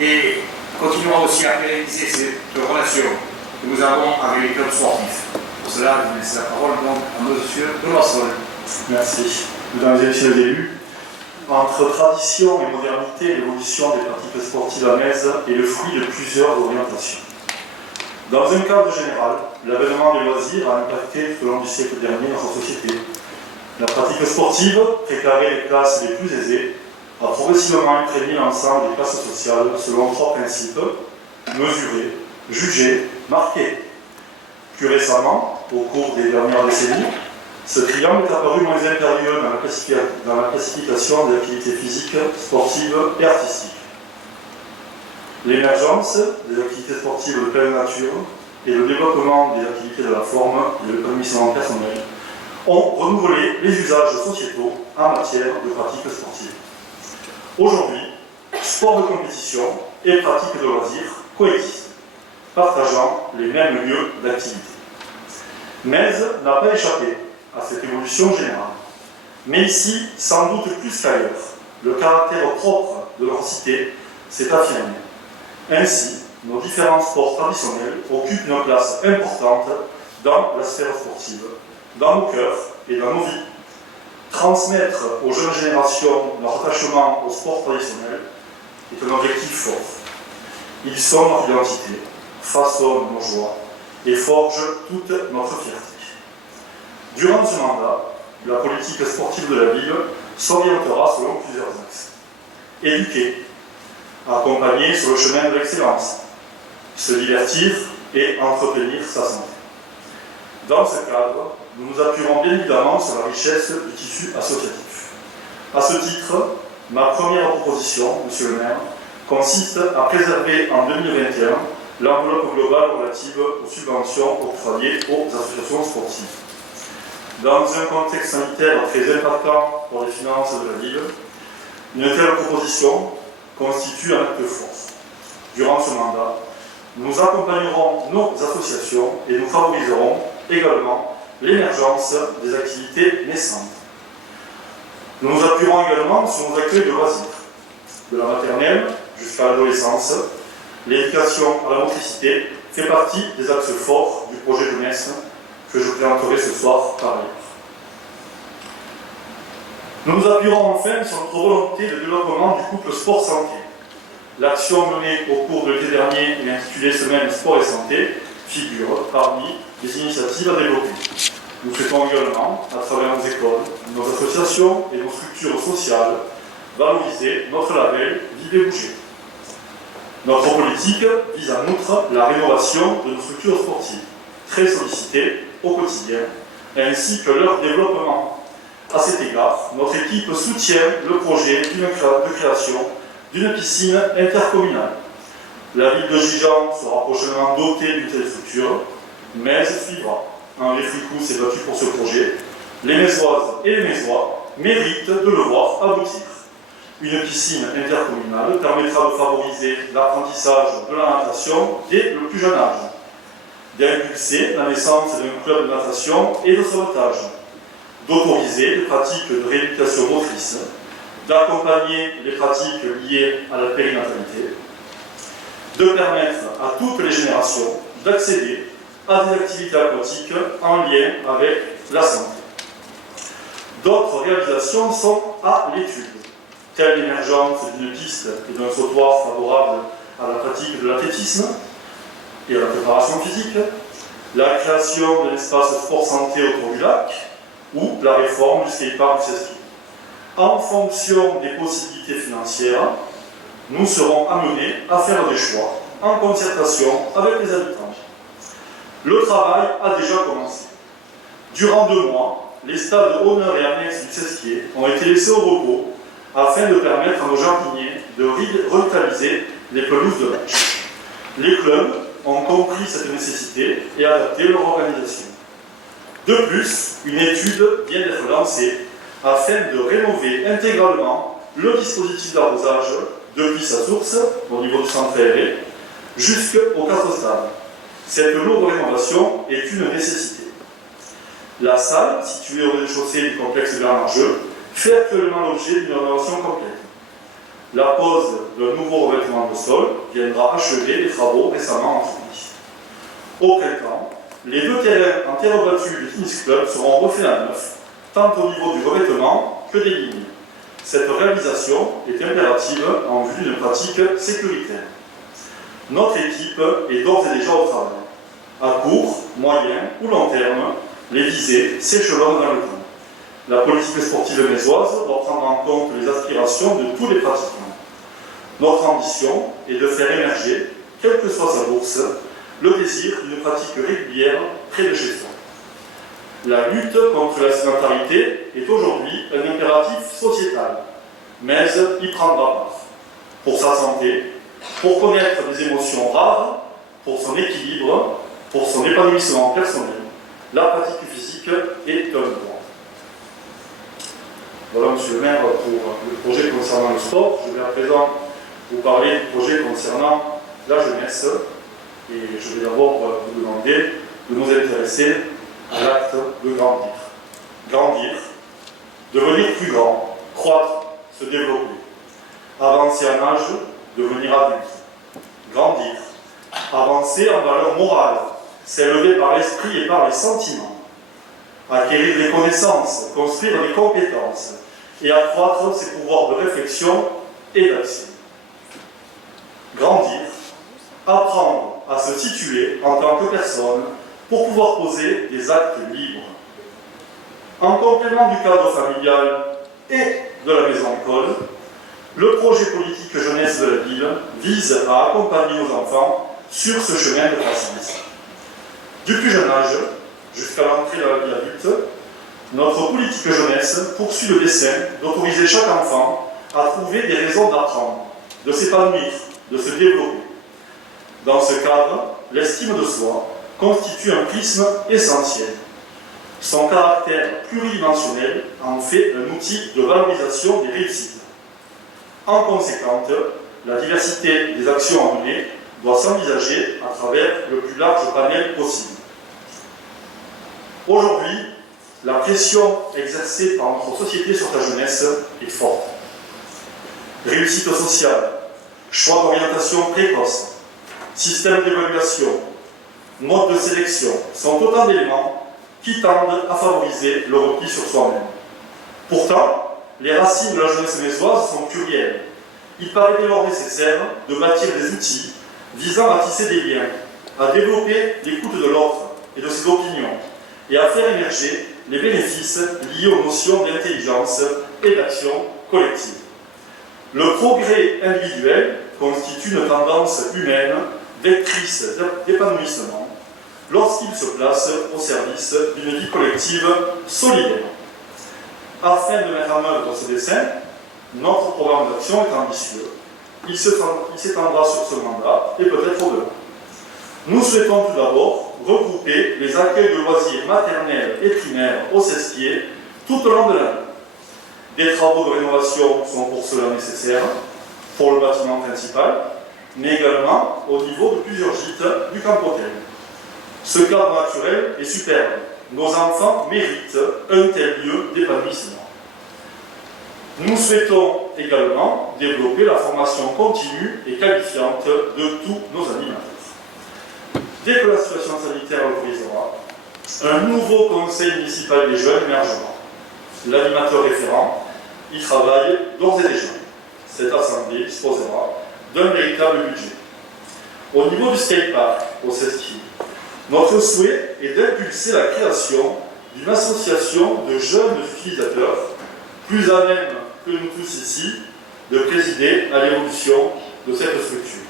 et continuera aussi à réaliser cette relation que nous avons avec les clubs sportifs. Pour cela, je laisse la parole donc à M. Benoît-Sol. Merci. Mesdames et messieurs les élus, entre tradition et modernité, l'évolution des pratiques sportives à Metz est le fruit de plusieurs orientations. Dans un cadre général, l'avènement des loisirs a impacté tout au long du siècle dernier notre société. La pratique sportive, préparer les classes les plus aisées, a progressivement imprégné l'ensemble des classes sociales selon trois principes: mesurer, juger, marquer. Plus récemment, au cours des dernières décennies, ce triangle est apparu moins impérieux dans la classification des activités physiques, sportives et artistiques. L'émergence des activités sportives de pleine nature et le développement des activités de la forme et de l'épanouissement personnel ont renouvelé les usages sociétaux en matière de pratiques sportives. Aujourd'hui, sport de compétition et pratique de loisirs coexistent, partageant les mêmes lieux d'activité. Metz n'a pas échappé à cette évolution générale. Mais ici, sans doute plus qu'ailleurs, le caractère propre de leur cité s'est affirmé. Ainsi, nos différents sports traditionnels occupent une place importante dans la sphère sportive, dans nos cœurs et dans nos vies. Transmettre aux jeunes générations leur attachement au sport traditionnel est un objectif fort. Ils sont notre identité, façonne nos joies et forge toute notre fierté. Durant ce mandat, la politique sportive de la ville s'orientera selon plusieurs axes. Éduquer, accompagner sur le chemin de l'excellence, se divertir et entretenir sa santé. Dans ce cadre, nous nous appuierons bien évidemment sur la richesse du tissu associatif. À ce titre, ma première proposition, Monsieur le maire, consiste à préserver en 2021 l'enveloppe globale relative aux subventions octroyées aux associations sportives. Dans un contexte sanitaire très impactant pour les finances de la ville, une telle proposition constitue un acte fort. Durant ce mandat, nous accompagnerons nos associations et nous favoriserons également l'émergence des activités naissantes. Nous nous appuierons également sur nos accueils de loisirs, de la maternelle jusqu'à l'adolescence. L'éducation à la motricité fait partie des axes forts du projet jeunesse que je présenterai ce soir par ailleurs. Nous nous appuierons enfin sur notre volonté de développement du couple sport-santé. L'action menée au cours de l'été dernier et intitulée Semaine Sport et Santé figure parmi les initiatives à développer. Nous souhaitons également, à travers nos écoles, nos associations et nos structures sociales, valoriser notre label Vivez Bouger. Notre politique vise en outre la rénovation de nos structures sportives, très sollicitées au quotidien, ainsi que leur développement. À cet égard, notre équipe soutient le projet de création d'une piscine intercommunale. La ville de Gijan sera prochainement dotée d'une telle structure, mais suivra. Henri Fricou s'est battu pour ce projet. Les Mésoises et les Mésois méritent de le voir aboutir. Une piscine intercommunale permettra de favoriser l'apprentissage de la natation dès le plus jeune âge, d'impulser la naissance d'un club de natation et de sauvetage, d'autoriser les pratiques de rééducation motrice, d'accompagner les pratiques liées à la périnatalité, de permettre à toutes les générations d'accéder à des activités aquatiques en lien avec la santé. D'autres réalisations sont à l'étude, telle l'émergence d'une piste et d'un sautoir favorable à la pratique de l'athlétisme et à la préparation physique, la création d'un espace sport-santé autour du lac ou la réforme du skatepark du Cesquier. En fonction des possibilités financières, nous serons amenés à faire des choix en concertation avec les habitants. Le travail a déjà commencé. Durant 2 mois, les stades honneurs et annexes du Cesquier ont été laissés au repos afin de permettre à nos jardiniers de revitaliser les pelouses de match. Les clubs ont compris cette nécessité et adapté leur organisation. De plus, une étude vient d'être lancée afin de rénover intégralement le dispositif d'arrosage depuis sa source, au niveau du centre aéré, jusqu'aux 4 stades. Cette lourde rénovation est une nécessité. La salle, située au rez-de-chaussée du complexe Bernard-Jeu, fait actuellement l'objet d'une rénovation complète. La pose d'un nouveau revêtement de sol viendra achever les travaux récemment entrepris. Au printemps, les 2 terrains en terre battue du Tennis Club seront refaits à neuf, tant au niveau du revêtement que des lignes. Cette réalisation est impérative en vue d'une pratique sécuritaire. Notre équipe est d'ores et déjà au travail. À court, moyen ou long terme, les visées s'échelonnent dans le temps. La politique sportive mésoise doit prendre en compte les aspirations de tous les pratiquants. Notre ambition est de faire émerger, quelle que soit sa bourse, le désir d'une pratique régulière près de chez soi. La lutte contre la sédentarité est aujourd'hui un impératif sociétal, mais il prendra part. Pour sa santé, pour connaître des émotions rares, pour son équilibre, pour son épanouissement personnel, la pratique physique est un droit. Voilà, monsieur le maire, pour le projet concernant le sport. Je vais à présent vous parler du projet concernant la jeunesse. Et je vais d'abord vous demander de nous intéresser à l'acte de grandir. Grandir, devenir plus grand, croître, se développer. Avancer en âge, devenir adulte. Grandir, avancer en valeur morale, s'élever par l'esprit et par les sentiments. Acquérir des connaissances, construire des compétences et accroître ses pouvoirs de réflexion et d'action. Grandir, apprendre à se titulé en tant que personne pour pouvoir poser des actes libres. En complément du cadre familial et de la maison-école, le projet politique jeunesse de la ville vise à accompagner nos enfants sur ce chemin de croissance. Du plus jeune âge jusqu'à l'entrée dans la vie adulte, notre politique jeunesse poursuit le dessein d'autoriser chaque enfant à trouver des raisons d'apprendre, de s'épanouir, de se développer. Dans ce cadre, l'estime de soi constitue un prisme essentiel. Son caractère pluridimensionnel en fait un outil de valorisation des réussites. En conséquence, la diversité des actions à mener doit s'envisager à travers le plus large panel possible. Aujourd'hui, la pression exercée par notre société sur sa jeunesse est forte. Réussite sociale, choix d'orientation précoce, système d'évaluation, mode de sélection sont autant d'éléments qui tendent à favoriser le repli sur soi-même. Pourtant, les racines de la jeunesse mésoise sont plurielles. Il paraît dès lors nécessaire de bâtir des outils visant à tisser des liens, à développer l'écoute de l'autre et de ses opinions, et à faire émerger les bénéfices liés aux notions d'intelligence et d'action collective. Le progrès individuel constitue une tendance humaine vectrice d'épanouissement lorsqu'il se place au service d'une vie collective solidaire. Afin de mettre en œuvre ce dessein, notre programme d'action est ambitieux. Il s'étendra sur ce mandat et peut-être au-delà. Nous souhaitons tout d'abord regrouper les accueils de loisirs maternels et primaires au Cesquier tout au long de l'année. Des travaux de rénovation sont pour cela nécessaires, pour le bâtiment principal, mais également au niveau de plusieurs gîtes du camp hôtel. Ce cadre naturel est superbe. Nos enfants méritent un tel lieu d'épanouissement. Nous souhaitons également développer la formation continue et qualifiante de tous nos animateurs. Dès que la situation sanitaire l'autorisera, un nouveau conseil municipal des jeunes émergera. L'animateur référent y travaille d'ores et déjà. Cette assemblée disposera d'un véritable budget. Au niveau du skatepark, au Cesquier, notre souhait est d'impulser la création d'une association de jeunes utilisateurs, plus à même que nous tous ici, de présider à l'évolution de cette structure.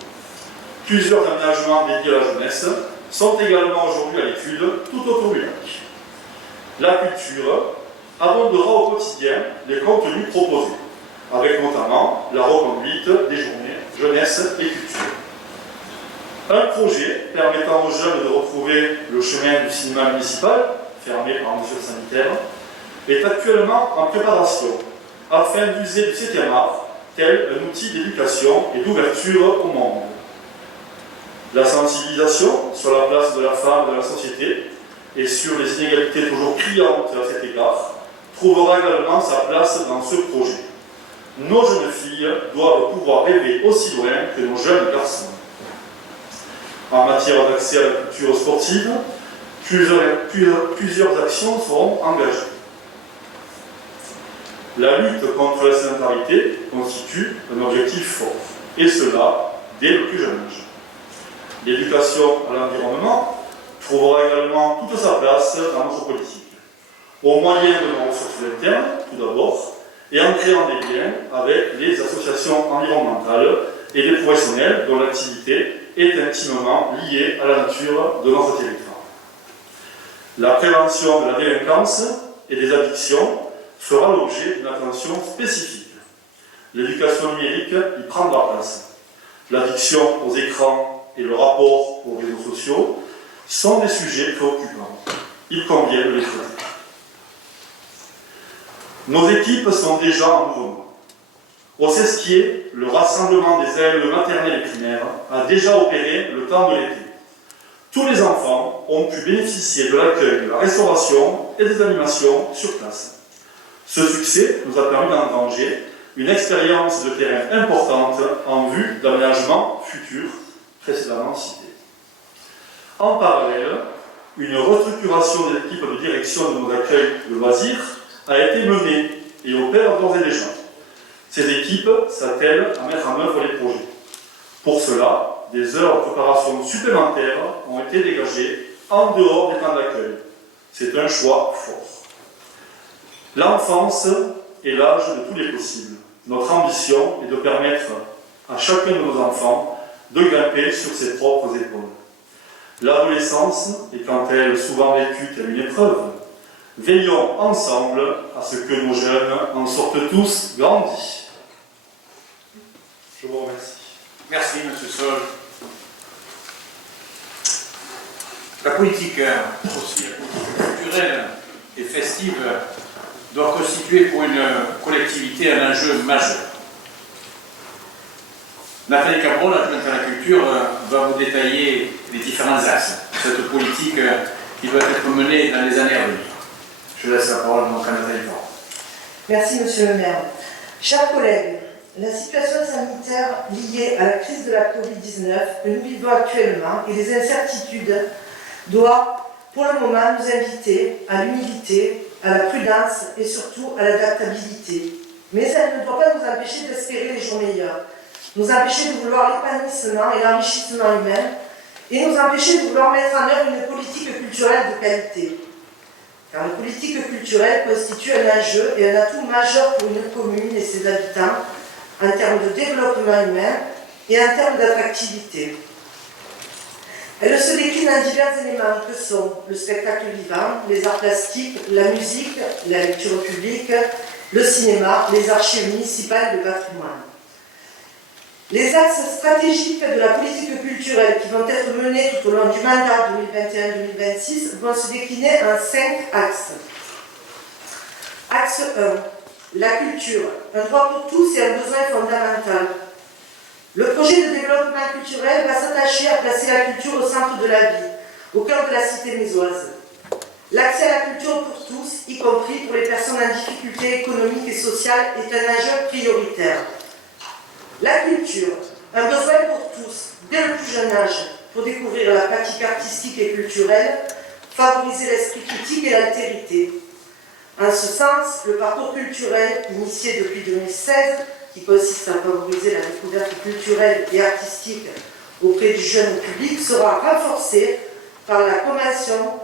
Plusieurs aménagements dédiés à la jeunesse sont également aujourd'hui à l'étude tout autour du lac. La culture abondera au quotidien les contenus proposés, avec notamment la reconduite des journées jeunesse et culture. Un projet permettant aux jeunes de retrouver le chemin du cinéma municipal, fermé par mesure sanitaire, est actuellement en préparation afin d'user du 7e art tel un outil d'éducation et d'ouverture au monde. La sensibilisation sur la place de la femme dans la société et sur les inégalités toujours criantes à cet égard trouvera également sa place dans ce projet. Nos jeunes filles doivent pouvoir rêver aussi loin que nos jeunes garçons. En matière d'accès à la culture sportive, plusieurs actions seront engagées. La lutte contre la sédentarité constitue un objectif fort, et cela dès le plus jeune âge. L'éducation à l'environnement trouvera également toute sa place dans notre politique, au moyen de nos ressources internes, tout d'abord, et en créant des liens avec les associations environnementales et les professionnels dont l'activité est intimement liée à la nature de notre territoire. La prévention de la délinquance et des addictions fera l'objet d'une attention spécifique. L'éducation numérique y prendra place. L'addiction aux écrans et le rapport aux réseaux sociaux sont des sujets préoccupants. Il convient de les traiter. Nos équipes sont déjà en mouvement. Au Cesquier, le rassemblement des élèves maternels et primaires a déjà opéré le temps de l'été. Tous les enfants ont pu bénéficier de l'accueil, de la restauration et des animations sur place. Ce succès nous a permis d'engranger une expérience de terrain importante en vue d'aménagements futurs précédemment cités. En parallèle, une restructuration des équipes de direction de nos accueils de loisirs a été menée et opère d'ores et déjà. Ces équipes s'attellent à mettre en œuvre les projets. Pour cela, des heures de préparation supplémentaires ont été dégagées en dehors des plans d'accueil. C'est un choix fort. L'enfance est l'âge de tous les possibles. Notre ambition est de permettre à chacun de nos enfants de grimper sur ses propres épaules. L'adolescence est quant à elle souvent vécue telle une épreuve. Veillons ensemble à ce que nos jeunes en sortent tous grandis. Je vous remercie. Merci, M. Sol. La politique aussi culturelle et festive doit constituer pour une collectivité un enjeu majeur. Nathalie Cabron, adjointe à la culture, va vous détailler les différents axes de cette politique qui doit être menée dans les années à venir. Je laisse la parole donc à Nathalie Cabron. Merci, Monsieur le maire. Chers collègues, la situation sanitaire liée à la crise de la Covid-19 que nous vivons actuellement et les incertitudes doit, pour le moment, nous inviter à l'humilité, à la prudence et surtout à l'adaptabilité. Mais elle ne doit pas nous empêcher d'espérer les jours meilleurs, nous empêcher de vouloir l'épanouissement et l'enrichissement humain et nous empêcher de vouloir mettre en œuvre une politique culturelle de qualité. Car la politique culturelle constitue un enjeu et un atout majeur pour une commune et ses habitants en termes de développement humain et en termes d'attractivité. Elle se décline en divers éléments que sont le spectacle vivant, les arts plastiques, la musique, la lecture publique, le cinéma, les archives municipales de patrimoine. Les axes stratégiques de la politique culturelle qui vont être menés tout au long du mandat 2021-2026 vont se décliner en 5 axes. Axe 1. La culture, un droit pour tous et un besoin fondamental. Le projet de développement culturel va s'attacher à placer la culture au centre de la vie, au cœur de la cité mésoise. L'accès à la culture pour tous, y compris pour les personnes en difficulté économique et sociale, est un enjeu prioritaire. La culture, un besoin pour tous, dès le plus jeune âge, pour découvrir la pratique artistique et culturelle, favoriser l'esprit critique et l'altérité. En ce sens, le parcours culturel, initié depuis 2016, qui consiste à favoriser la découverte culturelle et artistique auprès du jeune public, sera renforcé par la Convention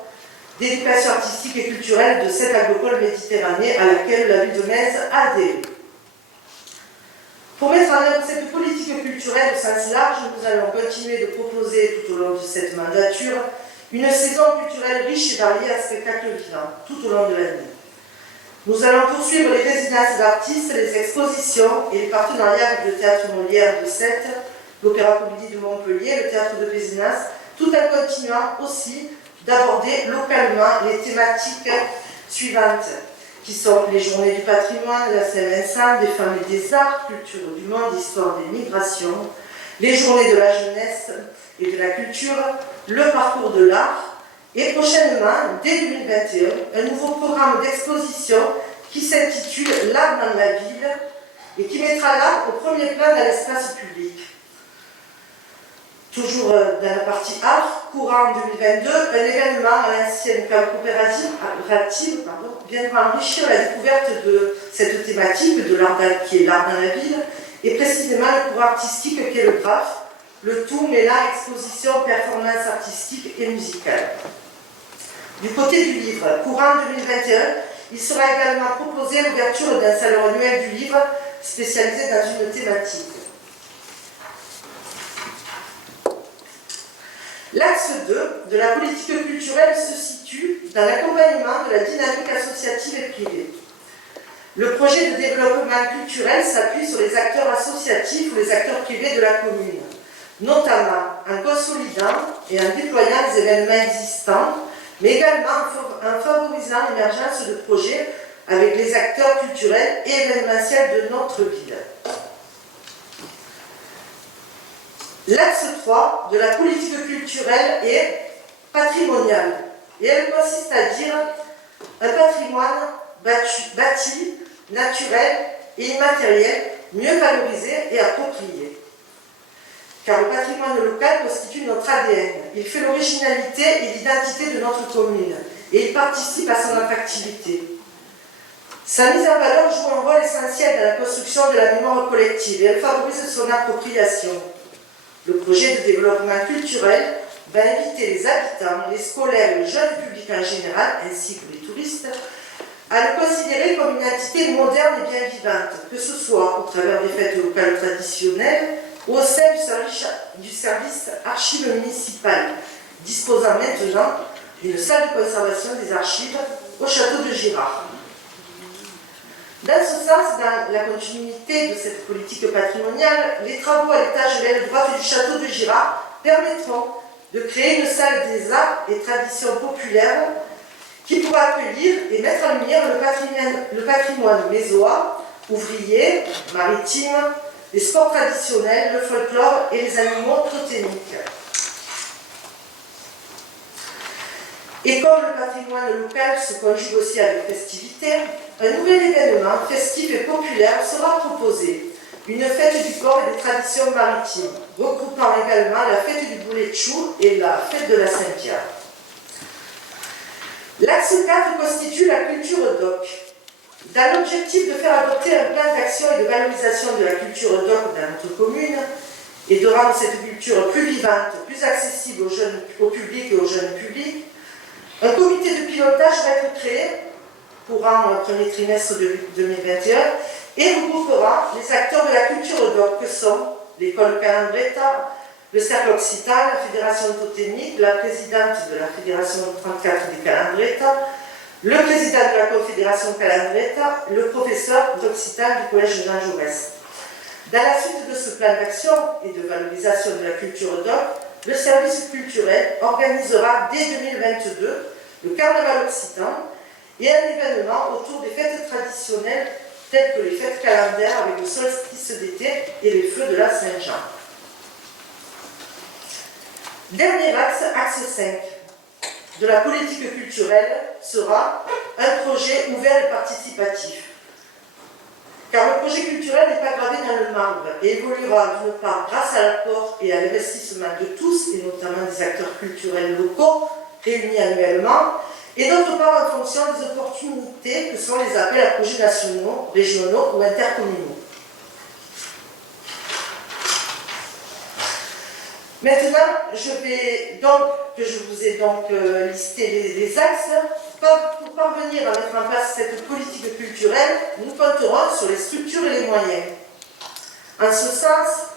d'éducation artistique et culturelle de cette agropole Méditerranée à laquelle la ville de Metz a adhéré. Pour mettre en œuvre cette politique culturelle au sens large, nous allons continuer de proposer tout au long de cette mandature une saison culturelle riche et variée à spectacles vivants tout au long de l'année. Nous allons poursuivre les résidences d'artistes, les expositions et les partenariats avec le Théâtre Molière de Sète, l'Opéra Comédie de Montpellier, le Théâtre de Pézenas, tout en continuant aussi d'aborder localement les thématiques suivantes, qui sont les Journées du patrimoine, la Saint-Vincent, des femmes et des arts, culture du monde, histoire des migrations, les Journées de la jeunesse et de la culture, le parcours de l'art, et prochainement, dès 2021, un nouveau programme d'exposition qui s'intitule L'art dans la ville et qui mettra l'art au premier plan dans l'espace public. Toujours dans la partie art, courant 2022, un événement à l'ancienne cave coopérative viendra enrichir la découverte de cette thématique de l'art qui est l'art dans la ville et précisément le courant artistique qui est le graphe, le tout mêlant exposition, performance artistique et musicale. Du côté du livre, courant 2021, il sera également proposé l'ouverture d'un salon annuel du livre spécialisé dans une thématique. L'axe 2 de la politique culturelle se situe dans l'accompagnement de la dynamique associative et privée. Le projet de développement culturel s'appuie sur les acteurs associatifs ou les acteurs privés de la commune, notamment en consolidant et en déployant les événements existants, mais également en favorisant l'émergence de projets avec les acteurs culturels et événementiels de notre ville. L'axe 3 de la politique culturelle est patrimonial, et elle consiste à dire un patrimoine bâti, naturel et immatériel, mieux valorisé et approprié. Car le patrimoine local constitue notre ADN. Il fait l'originalité et l'identité de notre commune et il participe à son attractivité. Sa mise en valeur joue un rôle essentiel dans la construction de la mémoire collective et elle favorise son appropriation. Le projet de développement culturel va inviter les habitants, les scolaires et le jeune public en général, ainsi que les touristes, à le considérer comme une entité moderne et bien vivante, que ce soit au travers des fêtes locales traditionnelles ou au sein du service archives municipal, disposant maintenant d'une salle de conservation des archives au château de Girard. Dans ce sens, dans la continuité de cette politique patrimoniale, les travaux à l'étage de l'aile droite du château de Girard permettront de créer une salle des arts et traditions populaires qui pourra accueillir et mettre en lumière le patrimoine mésois, ouvrier, maritime, les sports traditionnels, le folklore et les animaux totémiques. Et comme le patrimoine local se conjugue aussi avec festivité, un nouvel événement festif et populaire sera proposé. Une fête du port et des traditions maritimes, regroupant également la fête du boulet de chou et la fête de la Saint-Pierre. L'axe 4 constitue la culture doc. Dans l'objectif de faire adopter un plan d'action et de valorisation de la culture doc dans notre commune et de rendre cette culture plus vivante, plus accessible au public et aux jeunes publics, un comité de pilotage va être créé courant le premier trimestre de 2021 et regroupera les acteurs de la culture doc que sont l'école Calandreta, le Cercle Occitan, la Fédération totémique, la présidente de la Fédération 34 des Calandreta, le président de la Confédération Calandreta, le professeur d'Occitan du Collège Jean Jaurès. Dans la suite de ce plan d'action et de valorisation de la culture doc, le service culturel organisera dès 2022 le Carnaval Occitan et un événement autour des fêtes traditionnelles telles que les fêtes calendaires avec le solstice d'été et les feux de la Saint-Jean. Dernier axe, axe 5 de la politique culturelle sera un projet ouvert et participatif. Car le projet culturel n'est pas gravé dans le marbre et évoluera d'une part grâce à l'apport et à l'investissement de tous, et notamment des acteurs culturels locaux réunis annuellement, et d'autre part en fonction des opportunités que sont les appels à projets nationaux, régionaux ou intercommunaux. Maintenant, je vous ai donc listé les axes. Pour parvenir à mettre en place cette politique culturelle, nous compterons sur les structures et les moyens. En ce sens,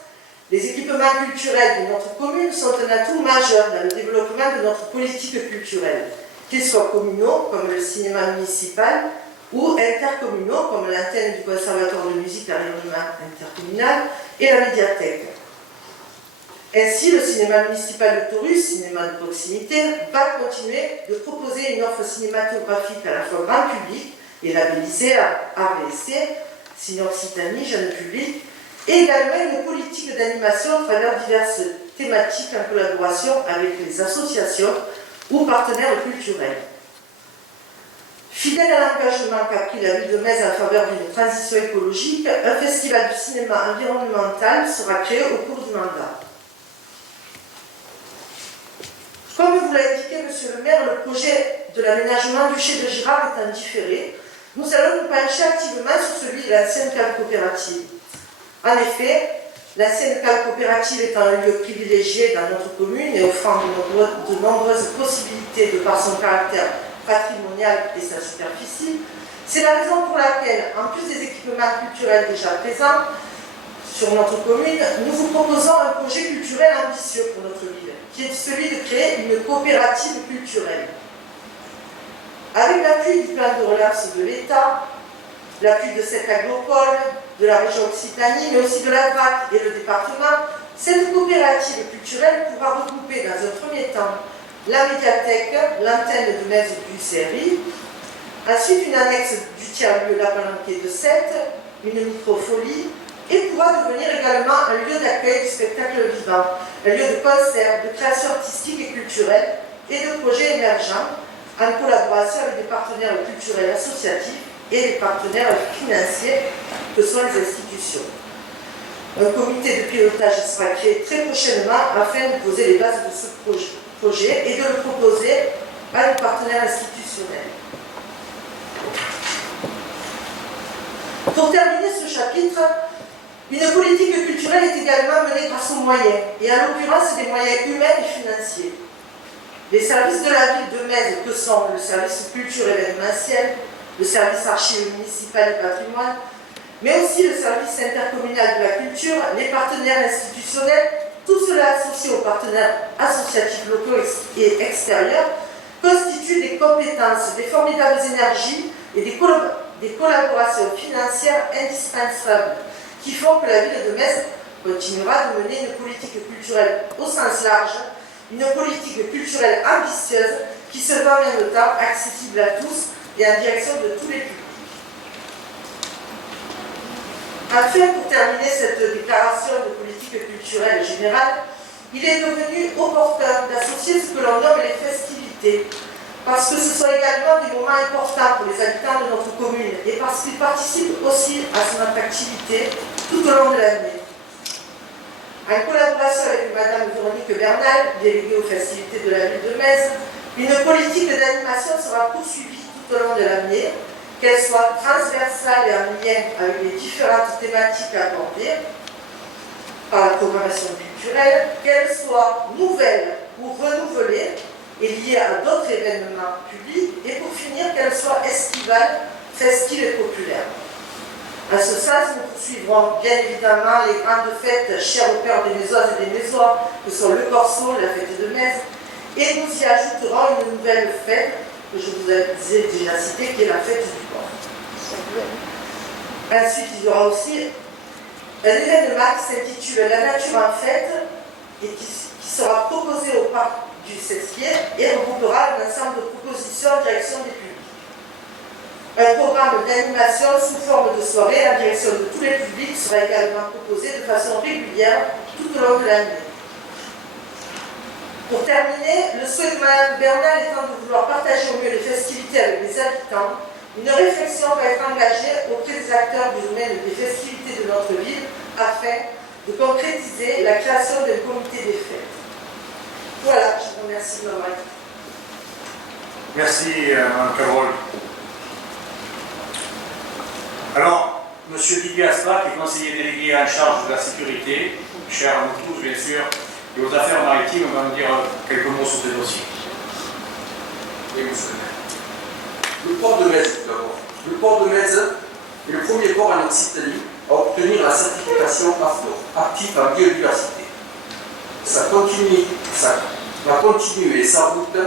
les équipements culturels de notre commune sont un atout majeur dans le développement de notre politique culturelle, qu'ils soient communaux, comme le cinéma municipal, ou intercommunaux, comme l'antenne du Conservatoire de musique à rayonnement intercommunal et la médiathèque. Ainsi, le cinéma municipal de Taurus, cinéma de proximité, va continuer de proposer une offre cinématographique à la fois grand public et labellisée à AVC, Ciné-Occitanie, jeune public, et également une politique d'animation à travers diverses thématiques en collaboration avec les associations ou partenaires culturels. Fidèle à l'engagement qu'a pris la ville de Metz en faveur d'une transition écologique, un festival du cinéma environnemental sera créé au cours du mandat. Comme vous l'a indiqué, Monsieur le maire, le projet de l'aménagement du chai de Girard étant différé, nous allons nous pencher activement sur celui de l'ancienne cave coopérative. En effet, l'ancienne cave coopérative étant un lieu privilégié dans notre commune et offrant de nombreuses possibilités de par son caractère patrimonial et sa superficie, c'est la raison pour laquelle, en plus des équipements culturels déjà présents sur notre commune, nous vous proposons un projet culturel ambitieux pour notre ville, qui est celui de créer une coopérative culturelle. Avec l'appui du plan de relance de l'État, l'appui de cette agropole, de la région Occitanie, mais aussi de la DRAC et le département, cette coopérative culturelle pourra regrouper dans un premier temps la médiathèque, l'antenne de Metz du CRI, ensuite une annexe du tiers-lieu La Palanquée de Sète, une microfolie, et pourra devenir également un lieu d'accueil du spectacle vivant, un lieu de concert, de création artistique et culturelle et de projets émergents en collaboration avec des partenaires culturels associatifs et des partenaires financiers que sont les institutions. Un comité de pilotage sera créé très prochainement afin de poser les bases de ce projet et de le proposer à nos partenaires institutionnels. Pour terminer ce chapitre, Une politique culturelle est également menée grâce aux moyens, et en l'occurrence des moyens humains et financiers. Les services de la ville de Metz, que sont le service culture événementiel, le service archives municipal et patrimoine, mais aussi le service intercommunal de la culture, les partenaires institutionnels, tout cela associé aux partenaires associatifs locaux et extérieurs, constitue des compétences, des formidables énergies et des collaborations financières indispensables qui font que la ville de Metz continuera de mener une politique culturelle au sens large, une politique culturelle ambitieuse qui se veut en même temps accessible à tous et en direction de tous les publics. Enfin, pour terminer cette déclaration de politique culturelle générale, il est devenu opportun d'associer ce que l'on nomme les festivités, parce que ce sont également des moments importants pour les habitants de notre commune et parce qu'ils participent aussi à son attractivité tout au long de l'année. En collaboration avec Madame Véronique Bernal, déléguée aux festivités de la ville de Metz, une politique d'animation sera poursuivie tout au long de l'année, qu'elle soit transversale et en lien avec les différentes thématiques abordées par la programmation culturelle, qu'elle soit nouvelle ou renouvelée et liée à d'autres événements publics, et pour finir, qu'elle soit estivale, festive et populaire. En ce sens, nous poursuivrons bien évidemment les grandes fêtes chères au cœur des Mézoises et des Mézois, que sont le Corso, la fête de Metz, et nous y ajouterons une nouvelle fête que je vous ai déjà citée, qui est la fête du port. Ensuite, il y aura aussi un événement qui s'intitule La nature en fête et qui sera proposé au parc du Sesquier et regroupera un ensemble de propositions en direction des publics. Un programme d'animation sous forme de soirée en direction de tous les publics sera également proposé de façon régulière tout au long de l'année. Pour terminer, le souhait de Mme Bernal étant de vouloir partager au mieux les festivités avec les habitants, une réflexion va être engagée auprès des acteurs du domaine des festivités de notre ville afin de concrétiser la création d'un comité des fêtes. Voilà, je vous remercie de m'avoir écouté. Merci, Mme Cabrol. Alors, M. Didier Aspa, qui est conseiller délégué en charge de la sécurité, cher à nous tous, bien sûr, et aux affaires maritimes, va nous dire quelques mots sur ces dossiers. Oui, monsieur le maire. Le port de Metz, d'abord. Le port de Metz est le premier port en Occitanie à obtenir la certification AFNOR, actif en biodiversité. Ça va continuer sa route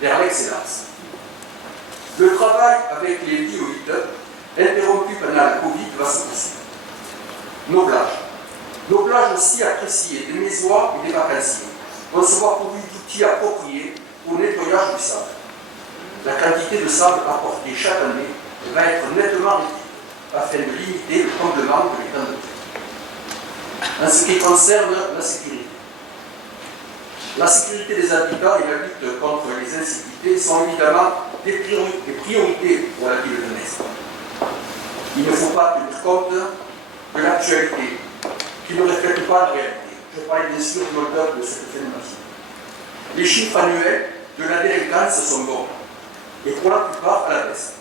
vers l'excellence. Le travail avec les bioïdes, interrompu pendant la Covid, va se poursuivre. Nos plages aussi appréciées des Mézois et des vacanciers vont se voir pourvues d'outils appropriés au nettoyage du sable. La quantité de sable apportée chaque année va être nettement réduite afin de limiter le tremblement de l'étang de terre. En ce qui concerne la sécurité des habitants et la lutte contre les incivilités sont évidemment des priorités pour la ville de Metz. Il ne faut pas tenir compte de l'actualité qui ne reflète pas la réalité. Je parle bien sûr de l'auteur de cette phénomène. Les chiffres annuels de la délinquance sont bons, et pour la plupart à la baisse.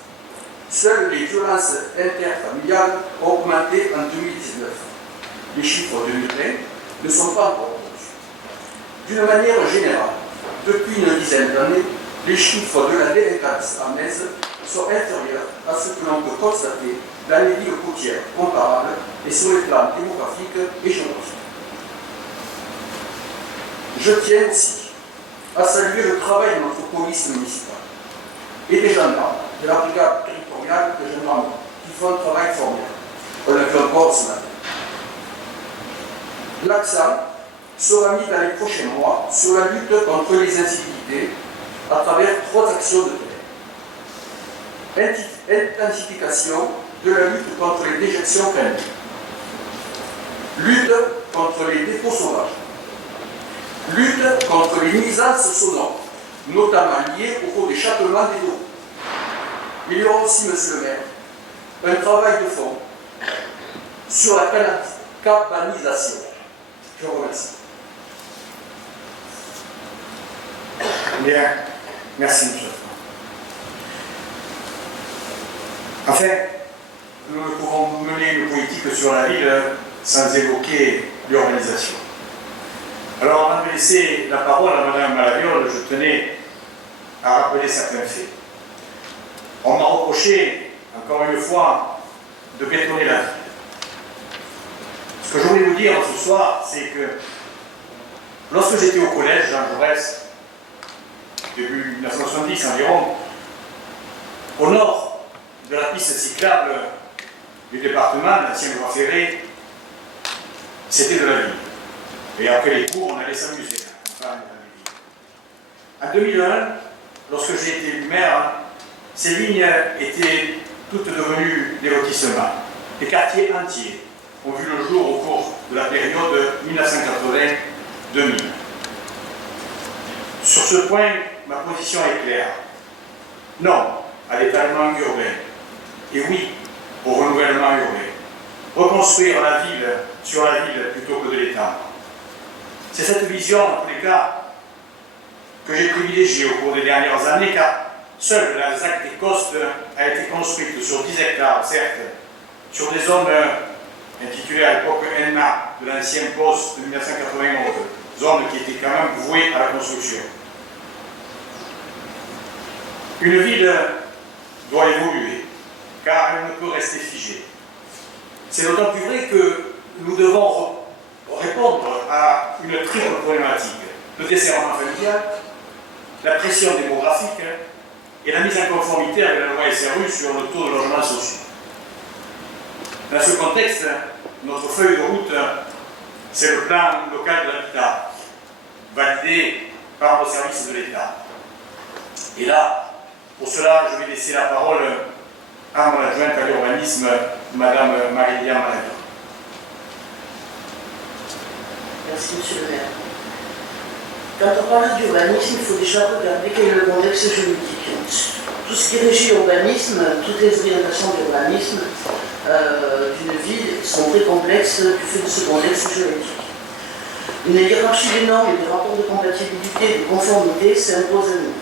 Seules les violences interfamiliales ont augmenté en 2019. Les chiffres 2020 ne sont pas encore connus. D'une manière générale, depuis une dizaine d'années, les chiffres de la délinquance à Metz sont inférieurs à ce que l'on peut constater dans les villes côtières comparables et sur les plans démographiques et géographiques. Je tiens aussi à saluer le travail de notre police municipale et des gendarmes, de la brigade territoriale de gendarmerie, qui font un travail formidable. On l'a vu encore ce matin. L'accent sera mis dans les prochains mois sur la lutte contre les incivilités à travers 3 actions de terrain. Intensification de la lutte contre les déjections pénales. Lutte contre les dépôts sauvages. Lutte contre les nuisances sonores, notamment liées au redéchappement des eaux. Il y aura aussi, monsieur le maire, un travail de fond sur la cabanisation. Je vous remercie. Bien, merci, monsieur. Enfin, nous ne pouvons mener une politique sur la ville sans évoquer l'urbanisation. Alors, avant de laisser la parole à Mme Malaviole, je tenais à rappeler certains faits. On m'a reproché, encore une fois, de bétonner la ville. Ce que je voulais vous dire ce soir, c'est que lorsque j'étais au collège, Jean Jaurès, début 1970 environ, au nord de la piste cyclable du département, l'ancienne voie ferrée, c'était de la ville. Et après les cours, on allait s'amuser. En 2001, lorsque j'ai été élu maire, ces lignes étaient toutes devenues des lotissements. Des quartiers entiers ont vu le jour au cours de la période 1980-2000. Sur ce point, ma position est claire. Non à l'étalement urbain. Et oui au renouvellement urbain. Reconstruire la ville sur la ville plutôt que de l'étendre. C'est cette vision, en tous les cas, que j'ai privilégiée au cours des dernières années, car seule la ZAC des Costes a été construite sur 10 hectares, certes, sur des zones intitulées à l'époque ENMA de l'ancien poste de 1991, zone qui était quand même vouée à la construction. Une ville doit évoluer, car elle ne peut rester figée. C'est d'autant plus vrai que nous devons répondre à une triple problématique: le desserrement familial, la pression démographique et la mise en conformité avec la loi SRU sur le taux de logements sociaux. Dans ce contexte, notre feuille de route, c'est le plan local de l'habitat, validé par nos services de l'État. Et là, pour cela, je vais laisser la parole à mon adjointe à l'urbanisme, Mme Marie-Lia Malaviole. Merci, Monsieur le maire. Quand on parle d'urbanisme, il faut déjà regarder quel est le contexte juridique. Tout ce qui régit l'urbanisme, toutes les orientations d'urbanisme d'une ville sont très complexes du fait de ce contexte juridique. Une hiérarchie des normes et des rapports de compatibilité et de conformité s'impose à nous.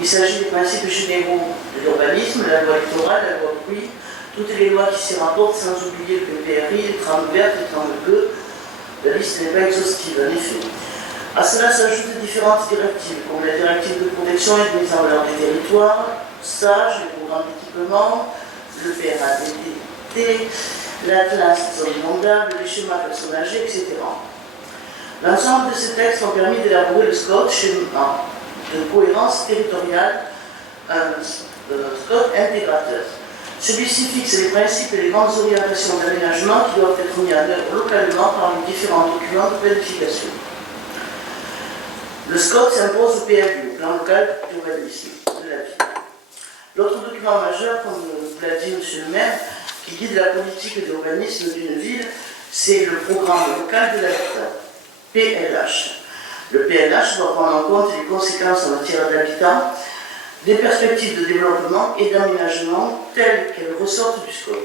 Il s'agit des principes généraux de l'urbanisme, la loi littorale, la loi Bruy, toutes les lois qui s'y rapportent, sans oublier le PPRI, les trames vertes, les trames bleues. La liste n'est pas exhaustive, en effet. À cela s'ajoutent différentes directives, comme la directive de protection et de mise en valeur des territoires, SAGE, les programmes d'équipement, le PRADT, l'Atlas zone inondable, les schémas personnagés, etc. L'ensemble de ces textes ont permis d'élaborer le SCOT, schéma de cohérence territoriale, un SCOT intégrateur. Celui-ci fixe les principes et les grandes orientations d'aménagement qui doivent être mis en œuvre localement par les différents documents de planification. Le SCOT s'impose au PLU, au plan local d'urbanisme de la ville. L'autre document majeur, comme vous l'a dit M. le maire, qui guide la politique d'urbanisme d'une ville, c'est le programme local de l'habitat, PLH. Le PLH doit prendre en compte les conséquences en matière d'habitat, des perspectives de développement et d'aménagement telles qu'elles ressortent du SCOT.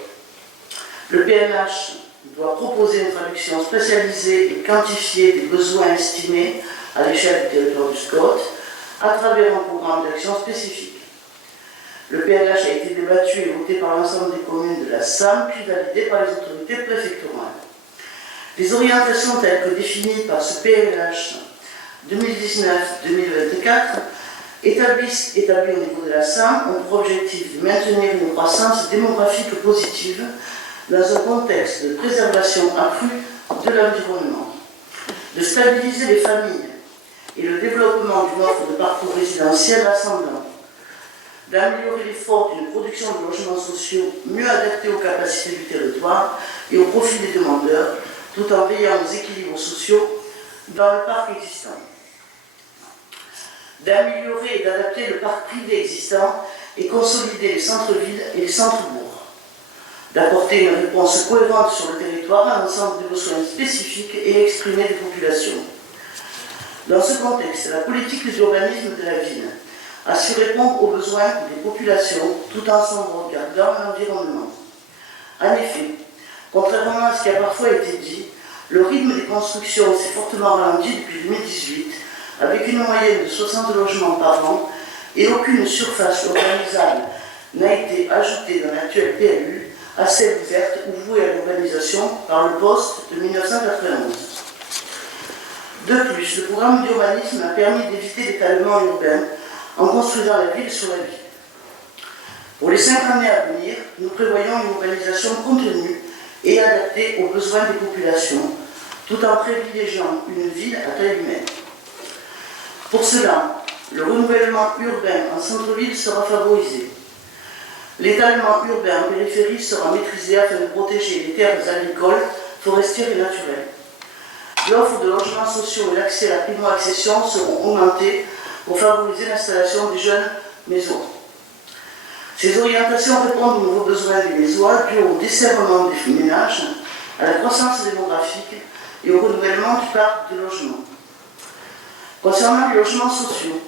Le PLH doit proposer une traduction spécialisée et quantifiée des besoins estimés à l'échelle du territoire du SCOT à travers un programme d'action spécifique. Le PLH a été débattu et voté par l'ensemble des communes de la SAM, puis validé par les autorités préfectorales. Les orientations telles que définies par ce PLH 2019-2024 établi au niveau de la SAM ont pour objectif de maintenir une croissance démographique positive dans un contexte de préservation accrue de l'environnement, de stabiliser les familles et le développement d'une offre de parcours résidentiel ascendant, d'améliorer l'effort d'une production de logements sociaux mieux adaptés aux capacités du territoire et au profit des demandeurs, tout en veillant aux équilibres sociaux dans le parc existant, d'améliorer et d'adapter le parc privé existant et consolider les centres-villes et les centres-bourgs, d'apporter une réponse cohérente sur le territoire à l'ensemble des besoins spécifiques et exprimés des populations. Dans ce contexte, la politique d'urbanisme de la ville a su répondre aux besoins des populations tout en sauvegardant l'environnement. En effet, contrairement à ce qui a parfois été dit, le rythme des constructions s'est fortement ralenti depuis 2018, avec une moyenne de 60 logements par an et aucune surface urbanisable n'a été ajoutée dans l'actuel PLU à celle ouverte ou vouée à l'urbanisation par le poste de 1991. De plus, le programme d'urbanisme a permis d'éviter l'étalement urbain en construisant la ville sur la ville. Pour les 5 années à venir, nous prévoyons une urbanisation contenue et adaptée aux besoins des populations, tout en privilégiant une ville à taille humaine. Pour cela, le renouvellement urbain en centre-ville sera favorisé. L'étalement urbain en périphérie sera maîtrisé afin de protéger les terres agricoles, forestières et naturelles. L'offre de logements sociaux et l'accès à la primo-accession seront augmentés pour favoriser l'installation des jeunes mésois. Ces orientations répondent aux nouveaux besoins des mésois dus au desserrement des ménages, à la croissance démographique et au renouvellement du parc de logements. Concernant les logements sociaux,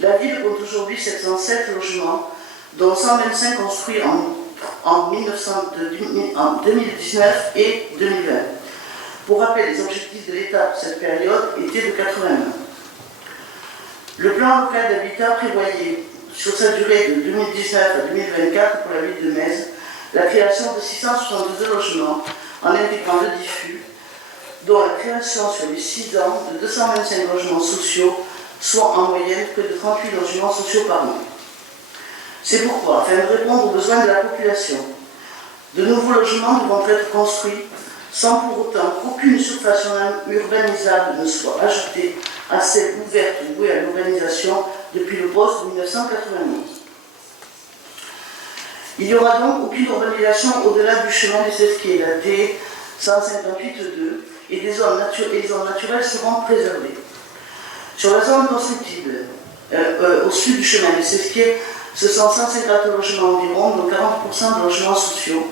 la ville compte aujourd'hui 707 logements, dont 125 construits en 2019 et 2020. Pour rappel, les objectifs de l'État pour cette période étaient de 81. Le plan local d'habitat prévoyait, sur sa durée de 2019 à 2024 pour la ville de Metz, la création de 662 logements en intégrant le diffus, dont la création sur les 6 ans de 225 logements sociaux, soit en moyenne près de 38 logements sociaux par an. C'est pourquoi, afin de répondre aux besoins de la population, de nouveaux logements devront être construits sans pour autant qu'aucune surface urbanisable ne soit ajoutée à celle ouverte ou vouée à l'urbanisation depuis le poste de 1991. Il n'y aura donc aucune urbanisation au-delà du chemin des Sesquiers, la D 158.2, et les zones naturelles seront préservées. Sur la zone constructible, au sud du chemin des Sesquiers, ce sont 150 logements environ, dont 40% de logements sociaux,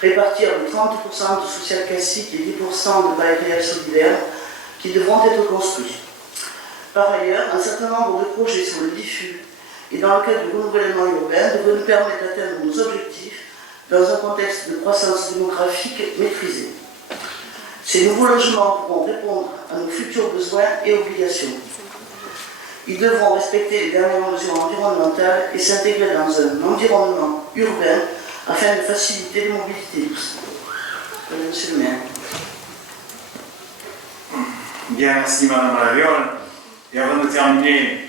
répartis avec 30% de social classique et 10% de bail réel solidaire, qui devront être construits. Par ailleurs, un certain nombre de projets sur le diffus et dans le cadre du renouvellement urbain devraient nous permettre d'atteindre nos objectifs dans un contexte de croissance démographique maîtrisé. Ces nouveaux logements pourront répondre à nos futurs besoins et obligations. Ils devront respecter les dernières mesures environnementales et s'intégrer dans un environnement urbain afin de faciliter les mobilités douces. Monsieur le maire. Bien, merci Madame Laviole. Et avant de terminer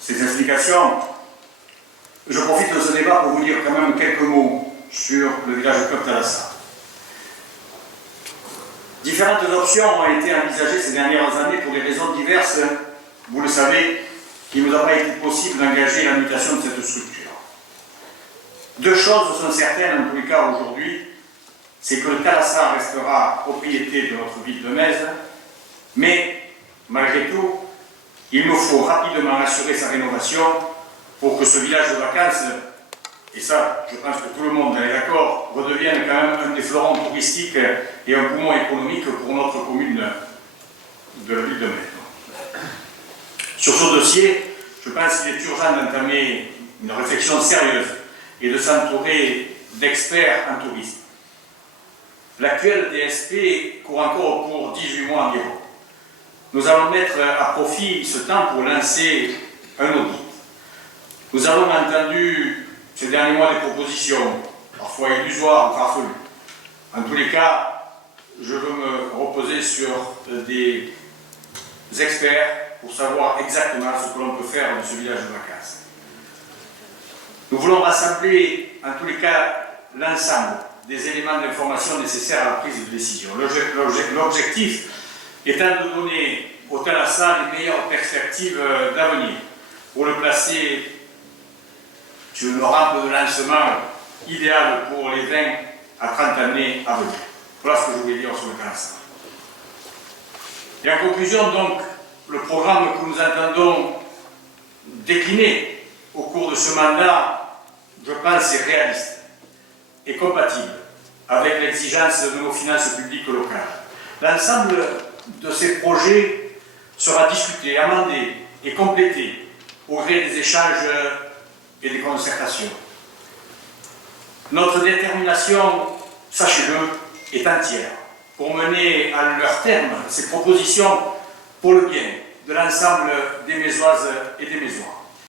ces explications, je profite de ce débat pour vous dire quand même quelques mots sur le village de Club-Thalassa. Différentes options ont été envisagées ces dernières années pour des raisons diverses. Vous le savez, il ne nous a pas été possible d'engager la mutation de cette structure. Deux choses sont certaines, en tous les cas aujourd'hui, c'est que le Thalassa restera propriété de notre ville de Metz, mais malgré tout, il nous faut rapidement assurer sa rénovation pour que ce village de vacances, et ça, je pense que tout le monde est d'accord, redevienne quand même un des fleurons touristiques et un poumon économique pour notre commune de la ville de Metz. Sur ce dossier, je pense qu'il est urgent d'entamer une réflexion sérieuse et de s'entourer d'experts en tourisme. L'actuel DSP court encore pour 18 mois environ. Nous allons mettre à profit ce temps pour lancer un audit. Nous avons entendu ces derniers mois des propositions, parfois illusoires ou farfelues. En tous les cas, je veux me reposer sur des experts pour savoir exactement ce que l'on peut faire dans ce village de vacances. Nous voulons rassembler, en tous les cas, l'ensemble des éléments d'information nécessaires à la prise de décision. L'objectif étant de donner au Thalassa les meilleures perspectives d'avenir pour le placer sur une rampe de lancement idéale pour les 20 à 30 années à venir. Voilà ce que je voulais dire sur le Thalassa. Et en conclusion, donc, le programme que nous entendons décliner au cours de ce mandat, je pense, est réaliste et compatible avec l'exigence de nos finances publiques locales. L'ensemble de ces projets sera discuté, amendé et complété au gré des échanges et des concertations. Notre détermination, sachez-le, est entière pour mener à leur terme ces propositions pour le bien de l'ensemble des Mésoises et des Mésois.